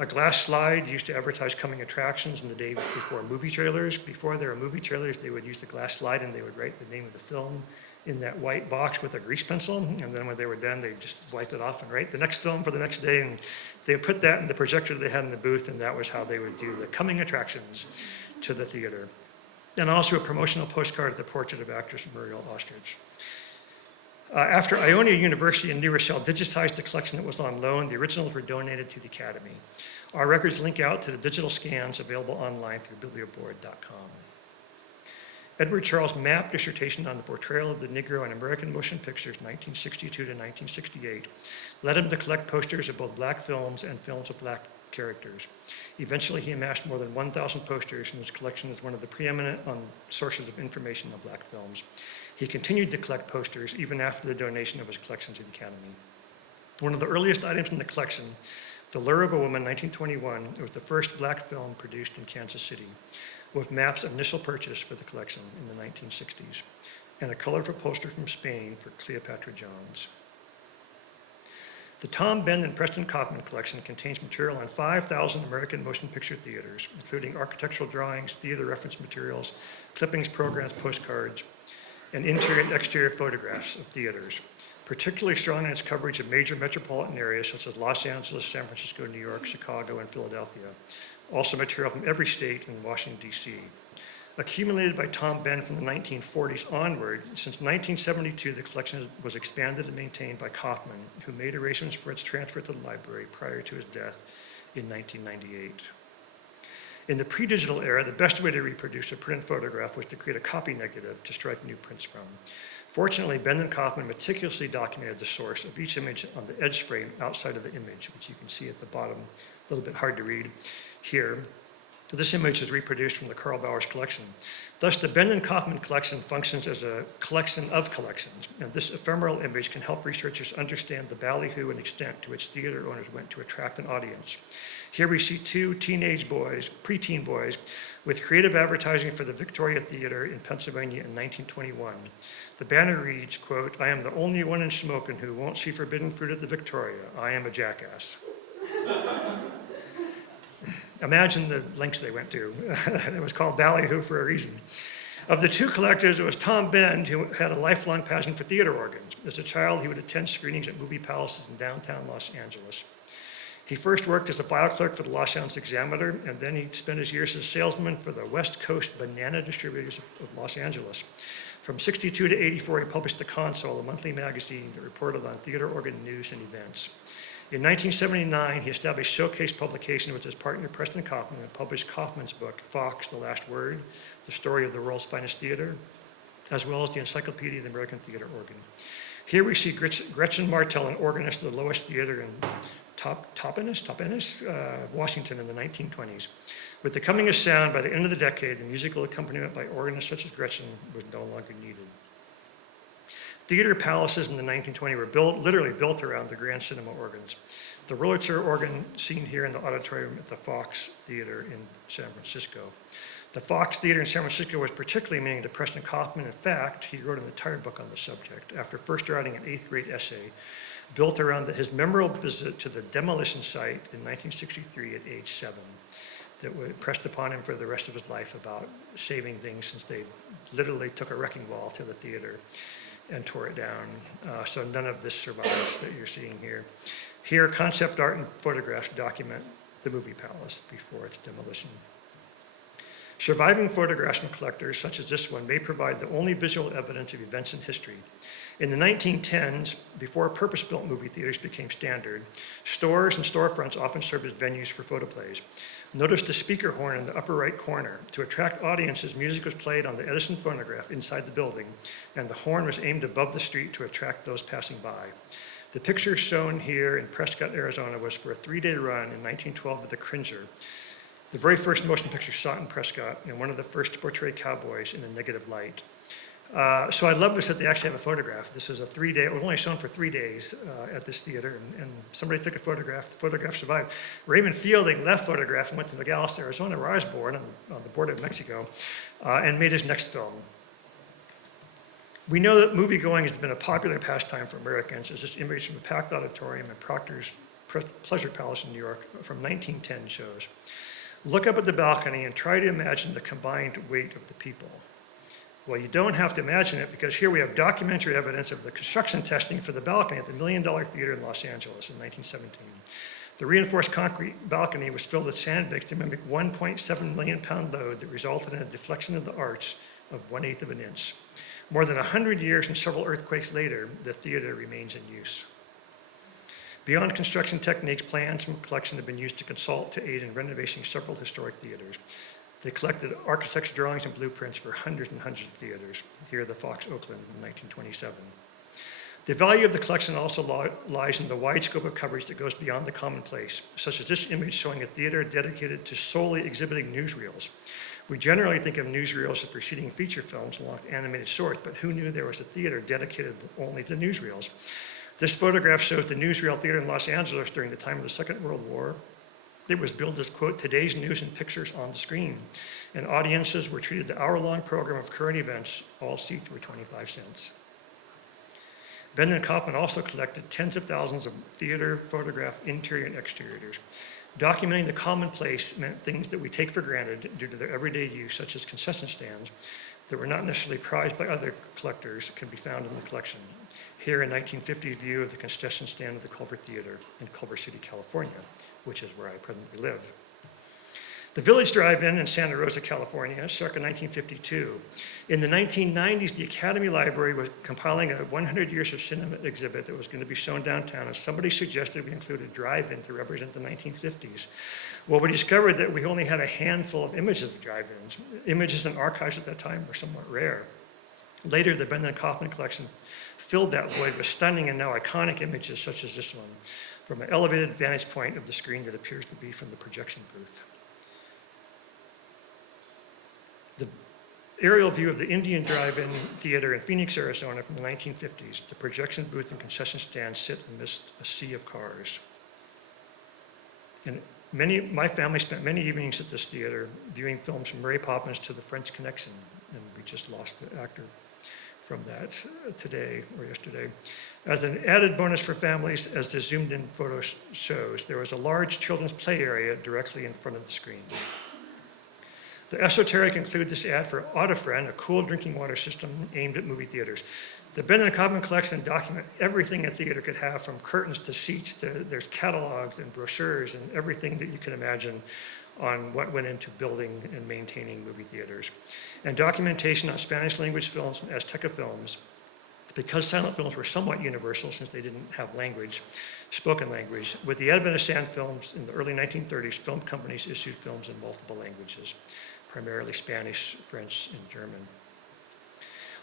A glass slide used to advertise coming attractions in the day before movie trailers. Before there were movie trailers, they would use the glass slide and they would write the name of the film in that white box with a grease pencil, and then when they were done, they just wiped it off and write the next film for the next day, and they would put that in the projector they had in the booth, and that was how they would do the coming attractions to the theater. And also a promotional postcard of the portrait of actress Muriel Ostrich. After Ionia University in New Rochelle digitized the collection that was on loan, the originals were donated to the Academy. Our records link out to the digital scans available online through biblioboard.com. Edward Charles' Mapp dissertation on the portrayal of the Negro in American motion pictures, 1962 to 1968, led him to collect posters of both black films and films of black characters. Eventually, he amassed more than 1,000 posters, and his collection is one of the preeminent sources of information on black films. He continued to collect posters even after the donation of his collection to the Academy. One of the earliest items in the collection, The Lure of a Woman, 1921, was the first black film produced in Kansas City, with Mapp's initial purchase for the collection in the 1960s, and a colorful poster from Spain for Cleopatra Jones. The Tom Benn and Preston Kaufman collection contains material on 5,000 American motion picture theaters, including architectural drawings, theater reference materials, clippings, programs, postcards, and interior and exterior photographs of theaters, particularly strong in its coverage of major metropolitan areas such as Los Angeles, San Francisco, New York, Chicago, and Philadelphia. Also material from every state in Washington, D.C. Accumulated by Tom Benn from the 1940s onward, since 1972, the collection was expanded and maintained by Kaufman, who made arrangements for its transfer to the library prior to his death in 1998. In the pre-digital era, the best way to reproduce a printed photograph was to create a copy negative to strike new prints from. Fortunately, Ben and Kaufman meticulously documented the source of each image on the edge frame outside of the image, which you can see at the bottom, a little bit hard to read here. This image is reproduced from the Karl Bauer's collection. Thus, the Ben and Kaufman collection functions as a collection of collections, and this ephemeral image can help researchers understand the ballyhoo and extent to which theater owners went to attract an audience. Here we see two teenage boys, preteen boys, with creative advertising for the Victoria Theater in Pennsylvania in 1921. The banner reads, quote, "I am the only one in Smokin' who won't see forbidden fruit at the Victoria. I am a jackass." Imagine the lengths they went to. It was called Ballyhoo for a reason. Of the two collectors, it was Tom Bend who had a lifelong passion for theater organs. As a child, he would attend screenings at movie palaces in downtown Los Angeles. He first worked as a file clerk for the Los Angeles Examiner, and then he spent his years as a salesman for the West Coast Banana Distributors of Los Angeles. From 62 to 84, he published The Console, a monthly magazine that reported on theater organ news and events. In 1979, he established Showcase Publication with his partner Preston Kaufman and published Kaufman's book, Fox, The Last Word, the story of the world's finest theater, as well as the Encyclopedia of the American Theater Organ. Here we see Gretchen Martell, an organist of the Lois Theater in Topenish, Washington in the 1920s. With the coming of sound, by the end of the decade, the musical accompaniment by organists such as Gretchen was no longer needed. Theater palaces in the 1920s were literally built around the grand cinema organs. The Wurlitzer organ seen here in the auditorium at the Fox Theater in San Francisco. The Fox Theater in San Francisco was particularly meaning to Preston Kaufman. In fact, he wrote an entire book on the subject after first writing an 8th grade essay built around his memorable visit to the demolition site in 1963 at age 7 that was pressed upon him for the rest of his life about saving things, since they literally took a wrecking ball to the theater and tore it down. So none of this survives that you're seeing here. Here, concept art and photographs document the movie palace before its demolition. Surviving photographs from collectors, such as this one, may provide the only visual evidence of events in history. In the 1910s, before purpose-built movie theaters became standard, stores and storefronts often served as venues for photoplays. Notice the speaker horn in the upper right corner. To attract audiences, music was played on the Edison phonograph inside the building, and the horn was aimed above the street to attract those passing by. The picture shown here in Prescott, Arizona was for a 3-day run in 1912 with the Cringer, the very first motion picture shot in Prescott, and one of the first to portray cowboys in a negative light. So I love this that they actually have a photograph. This is a 3-day, it was only shown for 3 days at this theater, and somebody took a photograph. The photograph survived. Raymond Fielding left photograph and went to Nogales, Arizona, where I was born, on the border of Mexico, and made his next film. We know that moviegoing has been a popular pastime for Americans, as this image from a packed auditorium at Proctor's Pleasure Palace in New York from 1910 shows. Look up at the balcony and try to imagine the combined weight of the people. Well, you don't have to imagine it, because here we have documentary evidence of the construction testing for the balcony at the $1 Million Theater in Los Angeles in 1917. The reinforced concrete balcony was filled with sandbags to mimic 1.7 million pound load that resulted in a deflection of the arch of 1/8 of an inch. More than 100 years and several earthquakes later, the theater remains in use. Beyond construction techniques, plans from the collection have been used to consult to aid in renovation of several historic theaters. They collected architects' drawings and blueprints for hundreds and hundreds of theaters. Here, the Fox Oakland in 1927. The value of the collection also lies in the wide scope of coverage that goes beyond the commonplace, such as this image showing a theater dedicated to solely exhibiting newsreels. We generally think of newsreels as preceding feature films along with animated shorts, but who knew there was a theater dedicated only to newsreels? This photograph shows the newsreel theater in Los Angeles during the time of the Second World War. It was billed as, quote, today's news and pictures on the screen. And audiences were treated the hour-long program of current events. All seats were 25 cents. Ben and Kaufman also collected tens of thousands of theater photograph interior and exteriors. Documenting the commonplace meant things that we take for granted due to their everyday use, such as concession stands, that were not necessarily prized by other collectors, can be found in the collection. Here, a 1950s view of the concession stand of the Culver Theater in Culver City, California, which is where I presently live. The Village Drive-In in Santa Rosa, California, circa 1952. In the 1990s, the Academy Library was compiling a 100 Years of Cinema exhibit that was going to be shown downtown, and somebody suggested we include a drive-in to represent the 1950s. Well, we discovered that we only had a handful of images of drive-ins. Images and archives at that time were somewhat rare. Later, the Brendan Kaufman collection filled that void with stunning and now iconic images such as this one, from an elevated vantage point of the screen that appears to be from the projection booth. The aerial view of the Indian Drive-In Theater in Phoenix, Arizona from the 1950s. The projection booth and concession stand sit amidst a sea of cars. And my family spent many evenings at this theater viewing films from Mary Poppins to The French Connection, and we just lost the actor from that today or yesterday. As an added bonus for families, as the zoomed-in photo shows, there was a large children's play area directly in front of the screen. The esoteric include this ad for Autofriend, a cool drinking water system aimed at movie theaters. The Brendan Kaufman collection document everything a theater could have, from curtains to seats to there's catalogs and brochures and everything that you can imagine on what went into building and maintaining movie theaters. And documentation on Spanish language films and Azteca films, because silent films were somewhat universal since they didn't have language, spoken language. With the advent of sound films in the early 1930s, film companies issued films in multiple languages, primarily Spanish, French, and German.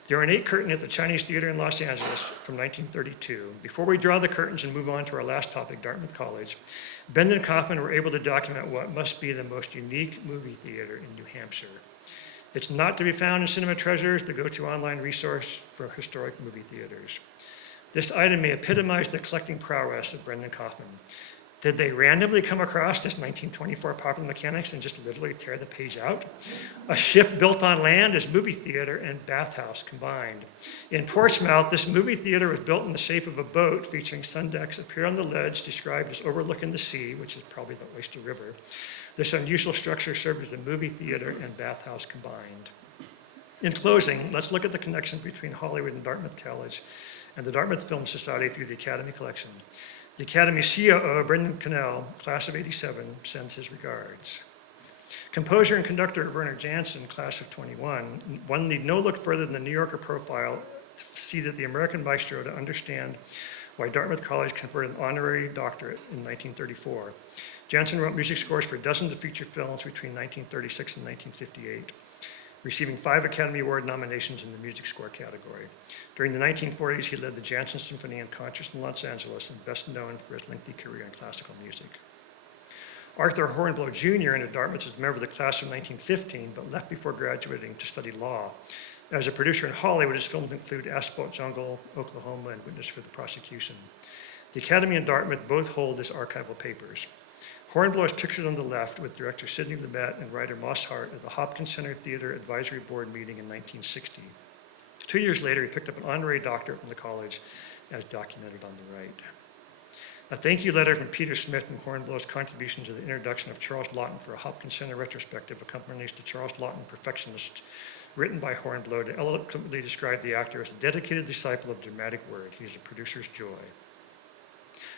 The ornate curtain at the Chinese Theater in Los Angeles from 1932. Before we draw the curtains and move on to our last topic, Dartmouth College, Brendan Kaufman were able to document what must be the most unique movie theater in New Hampshire. It's not to be found in Cinema Treasures, the go-to online resource for historic movie theaters. This item may epitomize the collecting prowess of Brendan Kaufman. Did they randomly come across this 1924 Popular Mechanics and just literally tear the page out? A ship built on land is movie theater and bathhouse combined. In Portsmouth, this movie theater was built in the shape of a boat featuring sun decks appear on the ledge described as overlooking the sea, which is probably the Oyster River. This unusual structure served as a movie theater and bathhouse combined. In closing, let's look at the connection between Hollywood and Dartmouth College and the Dartmouth Film Society through the Academy Collection. The Academy's COO, Brendan Cannell, class of '87, sends his regards. Composer and conductor Werner Janssen, class of '21, one need no look further than the New Yorker profile to see that the American maestro to understand why Dartmouth College conferred an honorary doctorate in 1934. Janssen wrote music scores for dozens of feature films between 1936 and 1958, receiving 5 Academy Award nominations in the music score category. During the 1940s, he led the Janssen Symphony and Concerts in Los Angeles, and best known for his lengthy career in classical music. Arthur Hornblow Jr. entered Dartmouth as a member of the class of 1915, but left before graduating to study law. As a producer in Hollywood, his films include Asphalt Jungle, Oklahoma, and Witness for the Prosecution. The Academy and Dartmouth both hold his archival papers. Hornblow is pictured on the left with director Sidney Lumet and writer Moss Hart at the Hopkins Center Theater Advisory Board meeting in 1960. 2 years later, he picked up an honorary doctorate from the college, as documented on the right. A thank you letter from Peter Smith and Hornblow's contribution to the introduction of Charles Laughton for a Hopkins Center retrospective accompanies the Charles Laughton Perfectionist, written by Hornblow to eloquently describe the actor as a dedicated disciple of dramatic word. He is a producer's joy.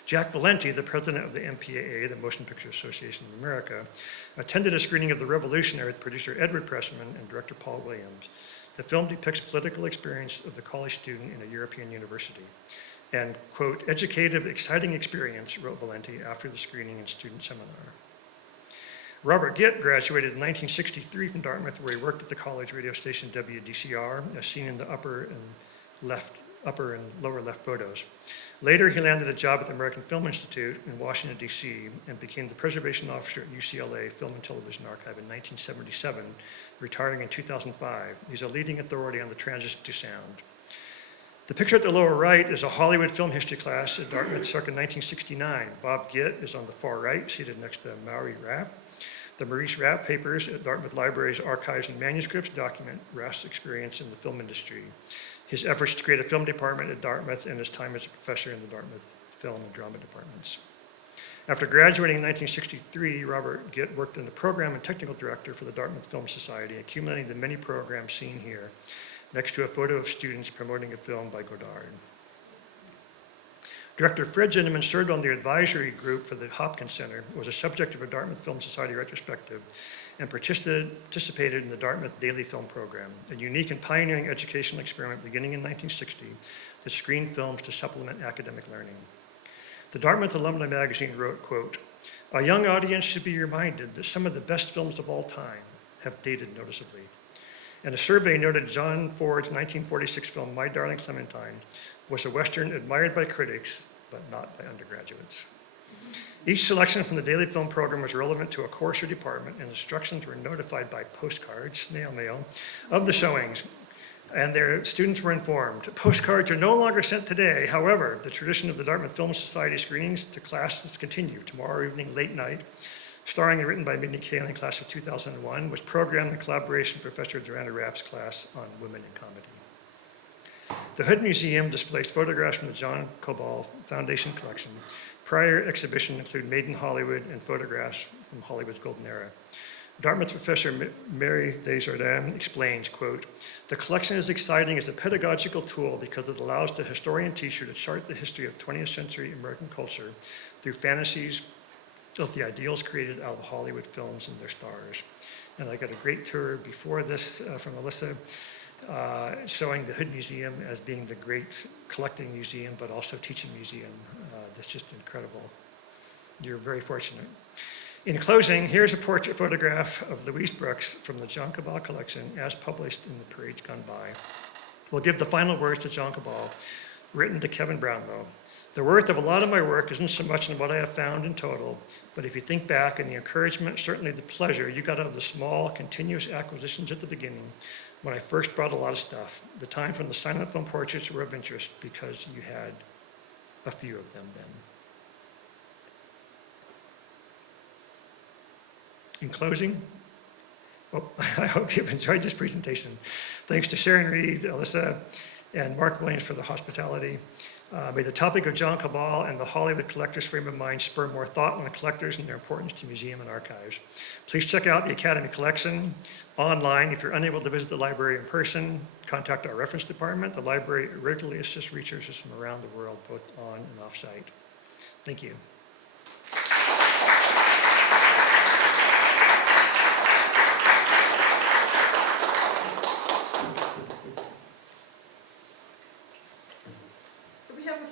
Jack Valenti, the president of the MPAA, the Motion Picture Association of America, attended a screening of The Revolutionary with producer Edward Pressman and director Paul Williams. The film depicts political experience of the college student in a European university. And, quote, educative, exciting experience, wrote Valenti after the screening and student seminar. Robert Gitt graduated in 1963 from Dartmouth, where he worked at the college radio station WDCR, as seen in the upper and lower left photos. Later, he landed a job at the American Film Institute in Washington, D.C., and became the preservation officer at UCLA Film and Television Archive in 1977, retiring in 2005. He's a leading authority on the transition to sound. The picture at the lower right is a Hollywood film history class at Dartmouth circa 1969. Bob Gitt is on the far right, seated next to Maury Raff. The Maurice Raff papers at Dartmouth Library's archives and manuscripts document Raff's experience in the film industry, his efforts to create a film department at Dartmouth, and his time as a professor in the Dartmouth film and drama departments. After graduating in 1963, Robert Gitt worked as the program and technical director for the Dartmouth Film Society, accumulating the many programs seen here, next to a photo of students promoting a film by Godard. Director Fred Zinnemann served on the advisory group for the Hopkins Center, was a subject of a Dartmouth Film Society retrospective, and participated in the Dartmouth Daily Film Program, a unique and pioneering educational experiment beginning in 1960 that screened films to supplement academic learning. The Dartmouth Alumni Magazine wrote, quote, "A young audience should be reminded that some of the best films of all time have dated noticeably." And a survey noted John Ford's 1946 film, My Darling Clementine, was a Western admired by critics, but not by undergraduates. Each selection from the daily film program was relevant to a course or department, and instructions were notified by postcards, snail mail, of the showings, and their students were informed. Postcards are no longer sent today. However, the tradition of the Dartmouth Film Society screenings to classes continue. Tomorrow evening, late night, starring and written by Minnie Kaling, class of 2001, was programmed in collaboration with Professor Joanna Rapp's class on women in comedy. The Hood Museum displays photographs from the John Kobal Foundation collection. Prior exhibitions include Made in Hollywood and photographs from Hollywood's golden era. Dartmouth professor Mary Desjardins explains, quote, "The collection is exciting as a pedagogical tool because it allows the historian teacher to chart the history of 20th century American culture through fantasies of the ideals created out of Hollywood films and their stars." And I got a great tour before this from Alyssa, showing the Hood Museum as being the great collecting museum, but also teaching museum. That's just incredible. You're very fortunate. In closing, here's a portrait photograph of Louise Brooks from the John Kobal collection as published in the Parades Gone By. We'll give the final words to John Kobal, written to Kevin Brownlow. "The worth of a lot of my work isn't so much in what I have found in total, but if you think back and the encouragement, certainly the pleasure you got out of the small, continuous acquisitions at the beginning, when I first brought a lot of stuff, the time from the silent film portraits were of interest because you had a few of them then." In closing, I hope you've enjoyed this presentation. Thanks to Sharon Reed, Alyssa, and Mark Williams for the hospitality. May the topic of John Kobal and the Hollywood collector's frame of mind spur more thought on the collectors and their importance to museum and archives. Please check out the Academy collection online. If you're unable to visit the library in person, contact our reference department. The library regularly assists researchers from around the world, both on and off-site. Thank you.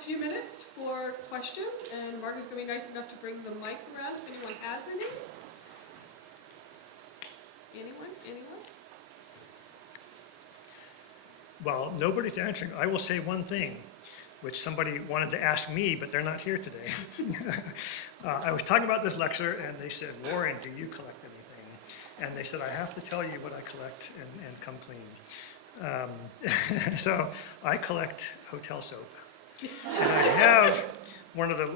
Few minutes for questions, and Mark is going to be nice enough to bring the mic around if anyone has any. Anyone? Well, nobody's answering. I will say one thing, which somebody wanted to ask me, but they're not here today. I was talking about this lecture, and they said, "Warren, do you collect anything?" And they said, "I have to tell you what I collect and come clean." So I collect hotel soap. And I have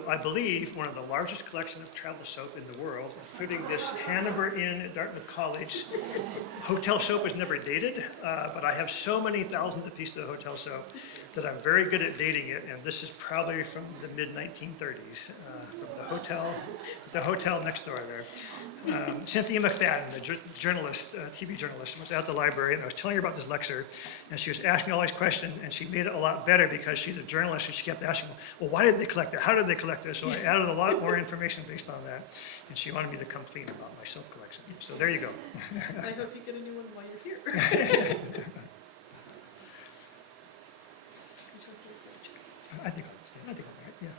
I believe, one of the largest collections of travel soap in the world, including this Hanover Inn at Dartmouth College. Hotel soap is never dated, but I have so many thousands of pieces of hotel soap that I'm very good at dating it, and this is probably from the mid-1930s, from the hotel next door there. Cynthia McFadden, the journalist, TV journalist, was at the library, and I was telling her about this lecture, and she was asking me all these questions, and she made it a lot better because she's a journalist, and she kept asking, "Well, why did they collect it? How did they collect it?" So I added a lot more information based on that, and she wanted me to come clean about my soap collection. So there you go. I hope you get a new one while you're here. I think I'll stay. I think I'll, yeah.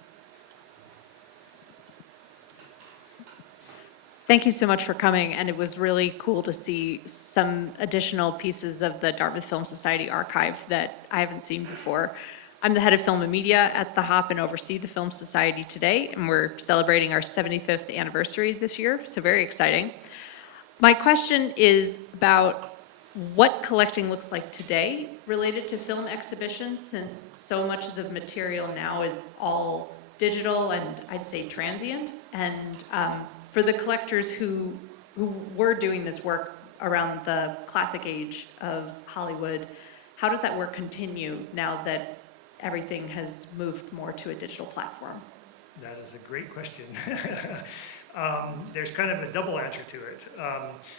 Thank you so much for coming, and it was really cool to see some additional pieces of the Dartmouth Film Society archive that I haven't seen before. I'm the head of film and media at the HOP and oversee the Film Society today, and we're celebrating our 75th anniversary this year, so very exciting. My question is about what collecting looks like today related to film exhibitions, since so much of the material now is all digital and I'd say transient. And for the collectors who were doing this work around the classic age of Hollywood, how does that work continue now that everything has moved more to a digital platform? That is a great question. There's kind of a double answer to it.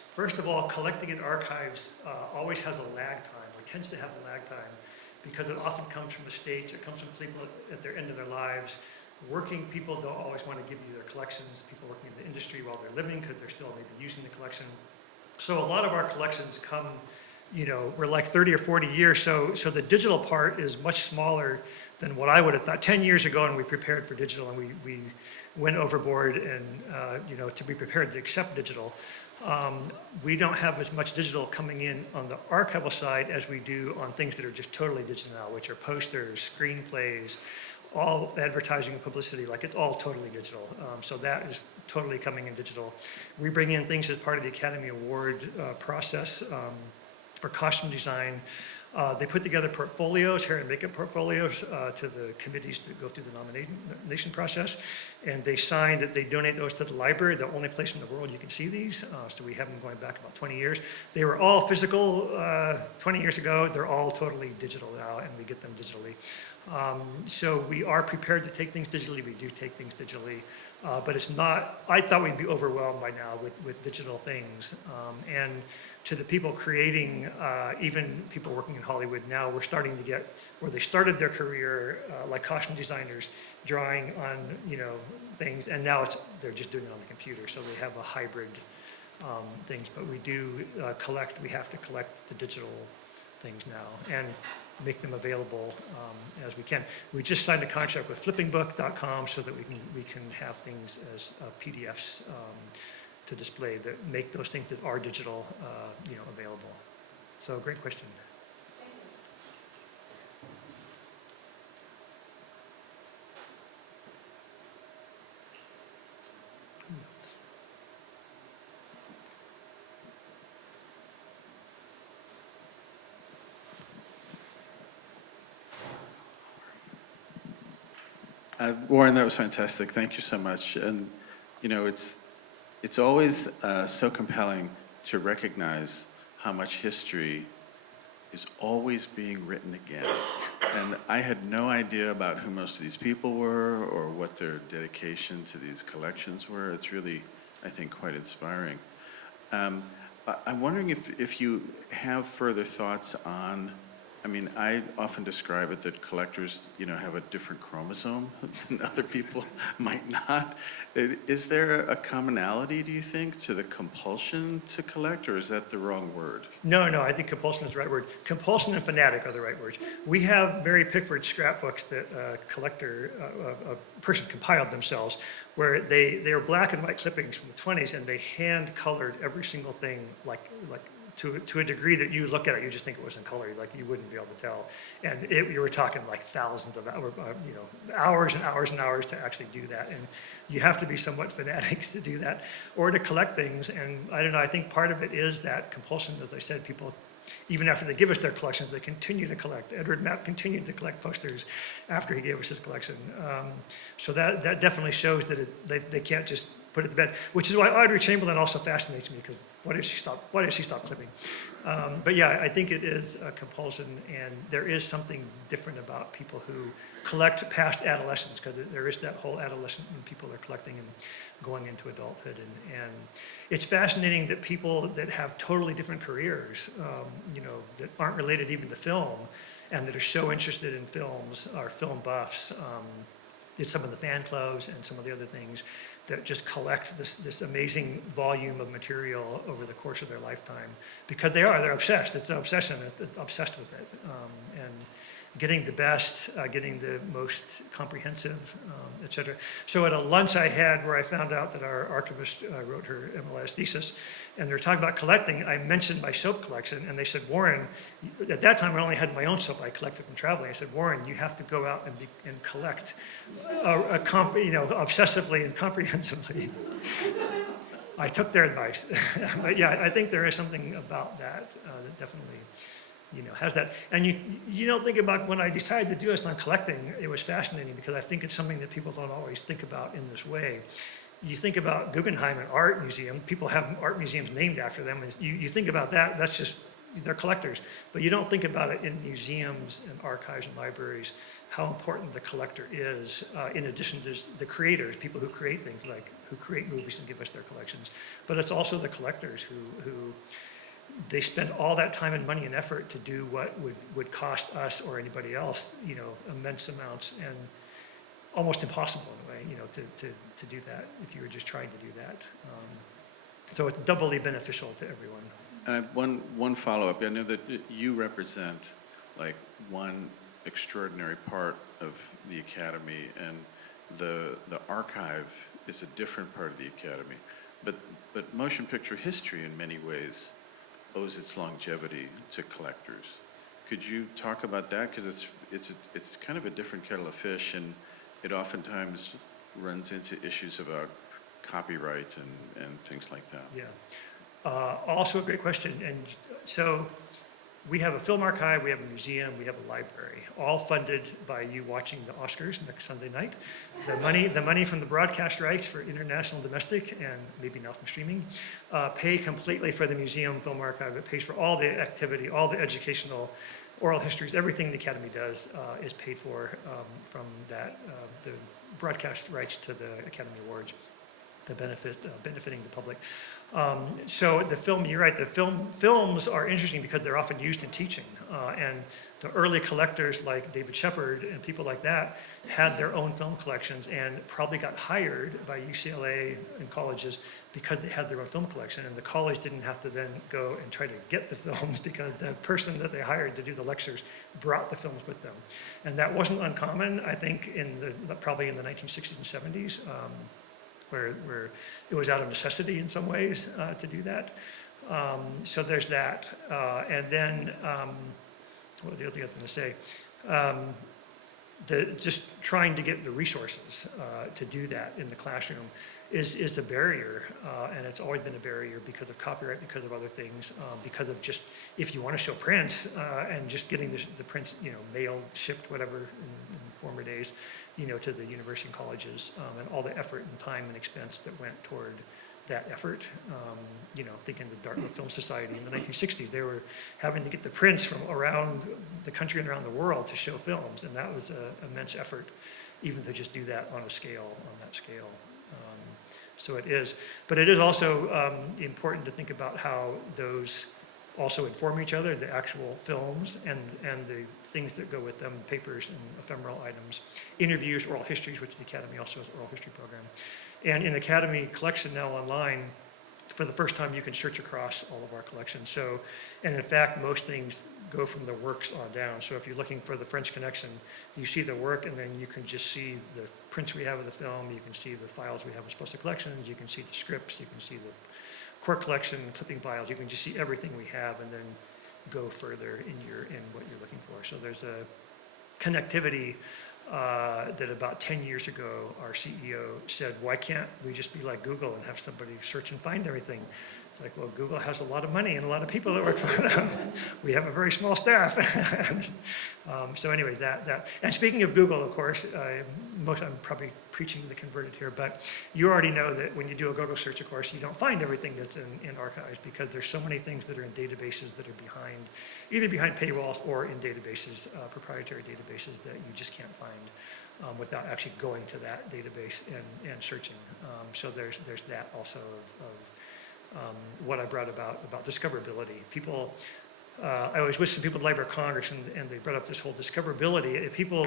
First of all, collecting in archives always has a lag time, or tends to have a lag time, because it often comes from the States, it comes from people at their end of their lives. Working people don't always want to give you their collections. People working in the industry while they're living, because they're still maybe using the collection. So a lot of our collections come, we're like 30 or 40 years, so the digital part is much smaller than what I would have thought. 10 years ago, and we prepared for digital, and we went overboard and, to be prepared to accept digital. We don't have as much digital coming in on the archival side as we do on things that are just totally digital now, which are posters, screenplays, all advertising and publicity, like it's all totally digital. So that is totally coming in digital. We bring in things as part of the Academy Award process for costume design. They put together portfolios, hair and makeup portfolios, to the committees that go through the nomination process. And they sign that they donate those to the library, the only place in the world you can see these. So we have them going back about 20 years. They were all physical 20 years ago. They're all totally digital now, and we get them digitally. So we are prepared to take things digitally. We do take things digitally. But it's not, I thought we'd be overwhelmed by now with digital things. And to the people creating, even people working in Hollywood now, we're starting to get where they started their career, like costume designers, drawing on, things, and now they're just doing it on the computer, so they have a hybrid things. But we do we have to collect the digital things now and make them available as we can. We just signed a contract with flippingbook.com so that we can have things as PDFs to display that make those things that are digital, available. So great question. Warren, that was fantastic. Thank you so much. And, it's always so compelling to recognize how much history is always being written again. And I had no idea about who most of these people were or what their dedication to these collections were. It's really, I think, quite inspiring. I'm wondering if you have further thoughts on, I often describe it that collectors, have a different chromosome than other people might not. Is there a commonality, do you think, to the compulsion to collect, or is that the wrong word? No, I think compulsion is the right word. Compulsion and fanatic are the right words. We have Mary Pickford's scrapbooks that a person compiled themselves, where they are black and white clippings from the 20s, and they hand colored every single thing like to a degree that you look at it, you just think it was in color, like you wouldn't be able to tell. And you were talking like thousands of hours, hours and hours and hours to actually do that. And you have to be somewhat fanatic to do that, or to collect things. And I don't know, I think part of it is that compulsion. As I said, people, even after they give us their collections, they continue to collect. Edward Mapp continued to collect posters after he gave us his collection. So that definitely shows that they can't just put it to bed, which is why Audrey Chamberlain also fascinates me, because why did she stop clipping? But yeah, I think it is a compulsion, and there is something different about people who collect past adolescence, because there is that whole adolescent when people are collecting and going into adulthood. And it's fascinating that people that have totally different careers, that aren't related even to film, and that are so interested in films, are film buffs, some of the fan clubs and some of the other things that just collect this amazing volume of material over the course of their lifetime, because they're obsessed. It's an obsession. It's obsessed with it, and getting the best, getting the most comprehensive, et cetera. So at a lunch I had where I found out that our archivist wrote her MLS thesis, and they were talking about collecting, I mentioned my soap collection, and they said, Warren, at that time I only had my own soap I collected from traveling. I said, Warren, you have to go out and collect obsessively and comprehensively. I took their advice. But yeah, I think there is something about that that definitely has that. And you don't think about, when I decided to do this on collecting, it was fascinating, because I think it's something that people don't always think about in this way. You think about Guggenheim, an art museum, people have art museums named after them, and you think about that, that's just, they're collectors. But you don't think about it in museums and archives and libraries, how important the collector is, in addition to the creators, people who create things, like who create movies and give us their collections. But it's also the collectors who they spend all that time and money and effort to do what would cost us or anybody else, immense amounts, and almost impossible in a way, to do that if you were just trying to do that. So it's doubly beneficial to everyone. And I have one follow-up. I know that you represent like one extraordinary part of the Academy, and the archive is a different part of the Academy. But motion picture history in many ways owes its longevity to collectors. Could you talk about that? Because it's kind of a different kettle of fish, and it oftentimes runs into issues about copyright and things like that. Yeah. Also a great question. And so we have a film archive, we have a museum, we have a library, all funded by you watching the Oscars next Sunday night. The money from the broadcast rights for international, domestic, and maybe now from streaming, pay completely for the museum film archive. It pays for all the activity, all the educational, oral histories, everything the Academy does is paid for from that, the broadcast rights to the Academy Awards, the benefiting the public. So the film, you're right, the films are interesting because they're often used in teaching. And the early collectors like David Shepard and people like that had their own film collections and probably got hired by UCLA and colleges because they had their own film collection. And the college didn't have to then go and try to get the films because the person that they hired to do the lectures brought the films with them. And that wasn't uncommon, I think, probably in the 1960s and 70s. Where it was out of necessity in some ways to do that. So there's that. And then, what was the other thing I was going to say? Just trying to get the resources to do that in the classroom is a barrier. And it's always been a barrier because of copyright, because of other things, because of just, if you want to show prints and just getting the prints, mailed, shipped, whatever, in former days, to the university and colleges, and all the effort and time and expense that went toward that effort. Thinking the Dartmouth Film Society in the 1960s, they were having to get the prints from around the country and around the world to show films, and that was an immense effort, even to just do that on that scale. So it is, but it is also important to think about how those also inform each other, the actual films and the things that go with them, papers and ephemeral items, interviews, oral histories, which the Academy also has an oral history program. And in Academy collection now online, for the first time you can search across all of our collections. So, and in fact, most things go from the works on down. So if you're looking for the French Connection, you see the work and then you can just see the prints we have of the film, you can see the files we have in special collections, you can see the scripts, you can see the court collection, clipping files, you can just see everything we have and then go further in what you're looking for. So there's a connectivity that about 10 years ago, our CEO said, why can't we just be like Google and have somebody search and find everything? It's like, well, Google has a lot of money and a lot of people that work for them. We have a very small staff. So anyway, that. And speaking of Google, of course, I'm probably preaching to the converted here, but you already know that when you do a Google search, of course, you don't find everything that's in archives because there's so many things that are in databases that are either behind paywalls or in databases, proprietary databases that you just can't find without actually going to that database and searching. So there's that also of what I brought about discoverability. People, I always wish some people at the Library of Congress, and they brought up this whole discoverability. If people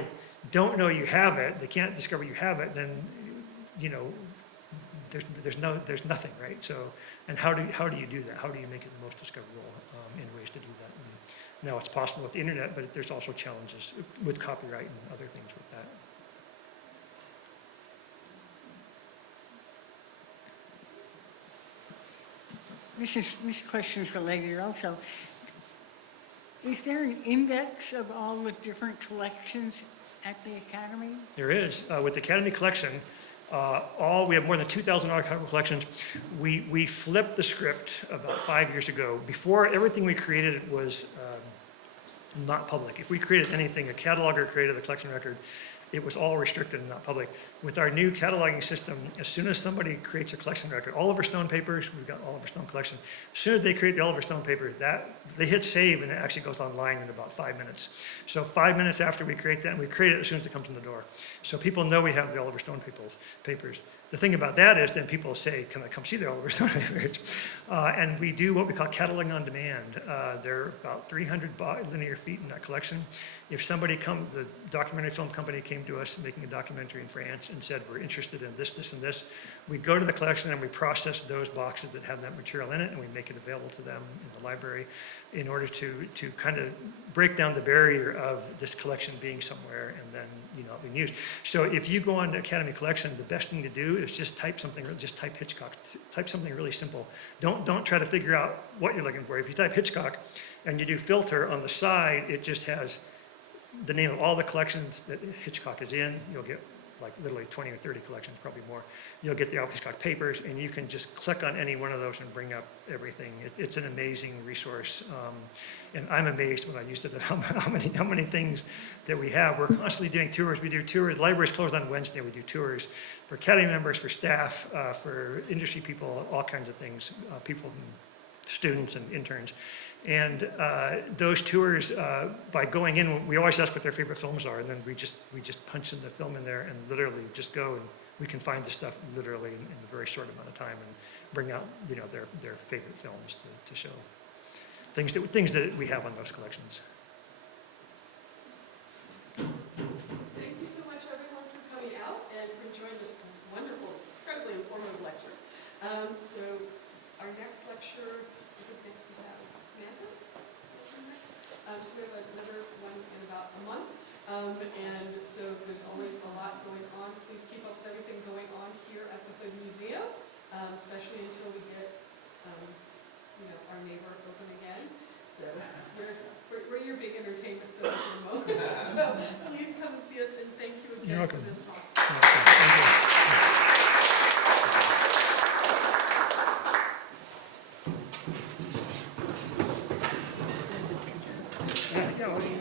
don't know you have it, they can't discover you have it, then, there's nothing, right? So, and how do you do that? How do you make it the most discoverable in ways to do that? And now it's possible with the internet, but there's also challenges with copyright and other things with that. This question is related also. Is there an index of all the different collections at the Academy? There is. With the Academy collection, we have more than 2,000 archival collections. We flipped the script about 5 years ago. Before, everything we created was not public. If we created anything, a cataloger created the collection record, it was all restricted and not public. With our new cataloging system, as soon as somebody creates a collection record, Oliver Stone papers, we've got Oliver Stone collection, as soon as they create the Oliver Stone paper, they hit save and it actually goes online in about 5 minutes. So 5 minutes after we create that, and we create it as soon as it comes in the door. So people know we have the Oliver Stone papers. The thing about that is then people say, can I come see the Oliver Stone papers? And we do what we call cataloging on demand. There are about 300 linear feet in that collection. If somebody the documentary film company came to us making a documentary in France and said, we're interested in this, this, and this, We go to the collection and we process those boxes that have that material in it, and we make it available to them in the library in order to kind of break down the barrier of this collection being somewhere and then, not being used. So if you go on to Academy Collection, the best thing to do is just type Hitchcock, type something really simple. Don't try to figure out what you're looking for. If you type Hitchcock and you do filter on the side, it just has the name of all the collections that Hitchcock is in. You'll get like literally 20 or 30 collections, probably more. You'll get the Alfred Hitchcock papers, and you can just click on any one of those and bring up everything. It's an amazing resource, and I'm amazed when I used it at how many things that we have. We're constantly doing tours. We do tours. The library's closed on Wednesday. We do tours for Academy members, for staff, for industry people, all kinds of things, people, students and interns. And those tours, by going in, we always ask what their favorite films are, and then we just punch in the film in there and literally just go, and we can find the stuff literally in a very short amount of time and bring out their favorite films to show things that we have on those collections. Thank you so much, everyone, for coming out and for enjoying this wonderful, incredibly informative lecture. So our next lecture, I think next we have Manta. So we have another one in about a month. And so there's always a lot going on. Please keep up with everything going on here at the Hood Museum, especially until we get, our neighbor open again. So we're your big entertainment center for the moment. So please come and see us, and thank you again You're for welcome. this talk. Yeah, what do you know?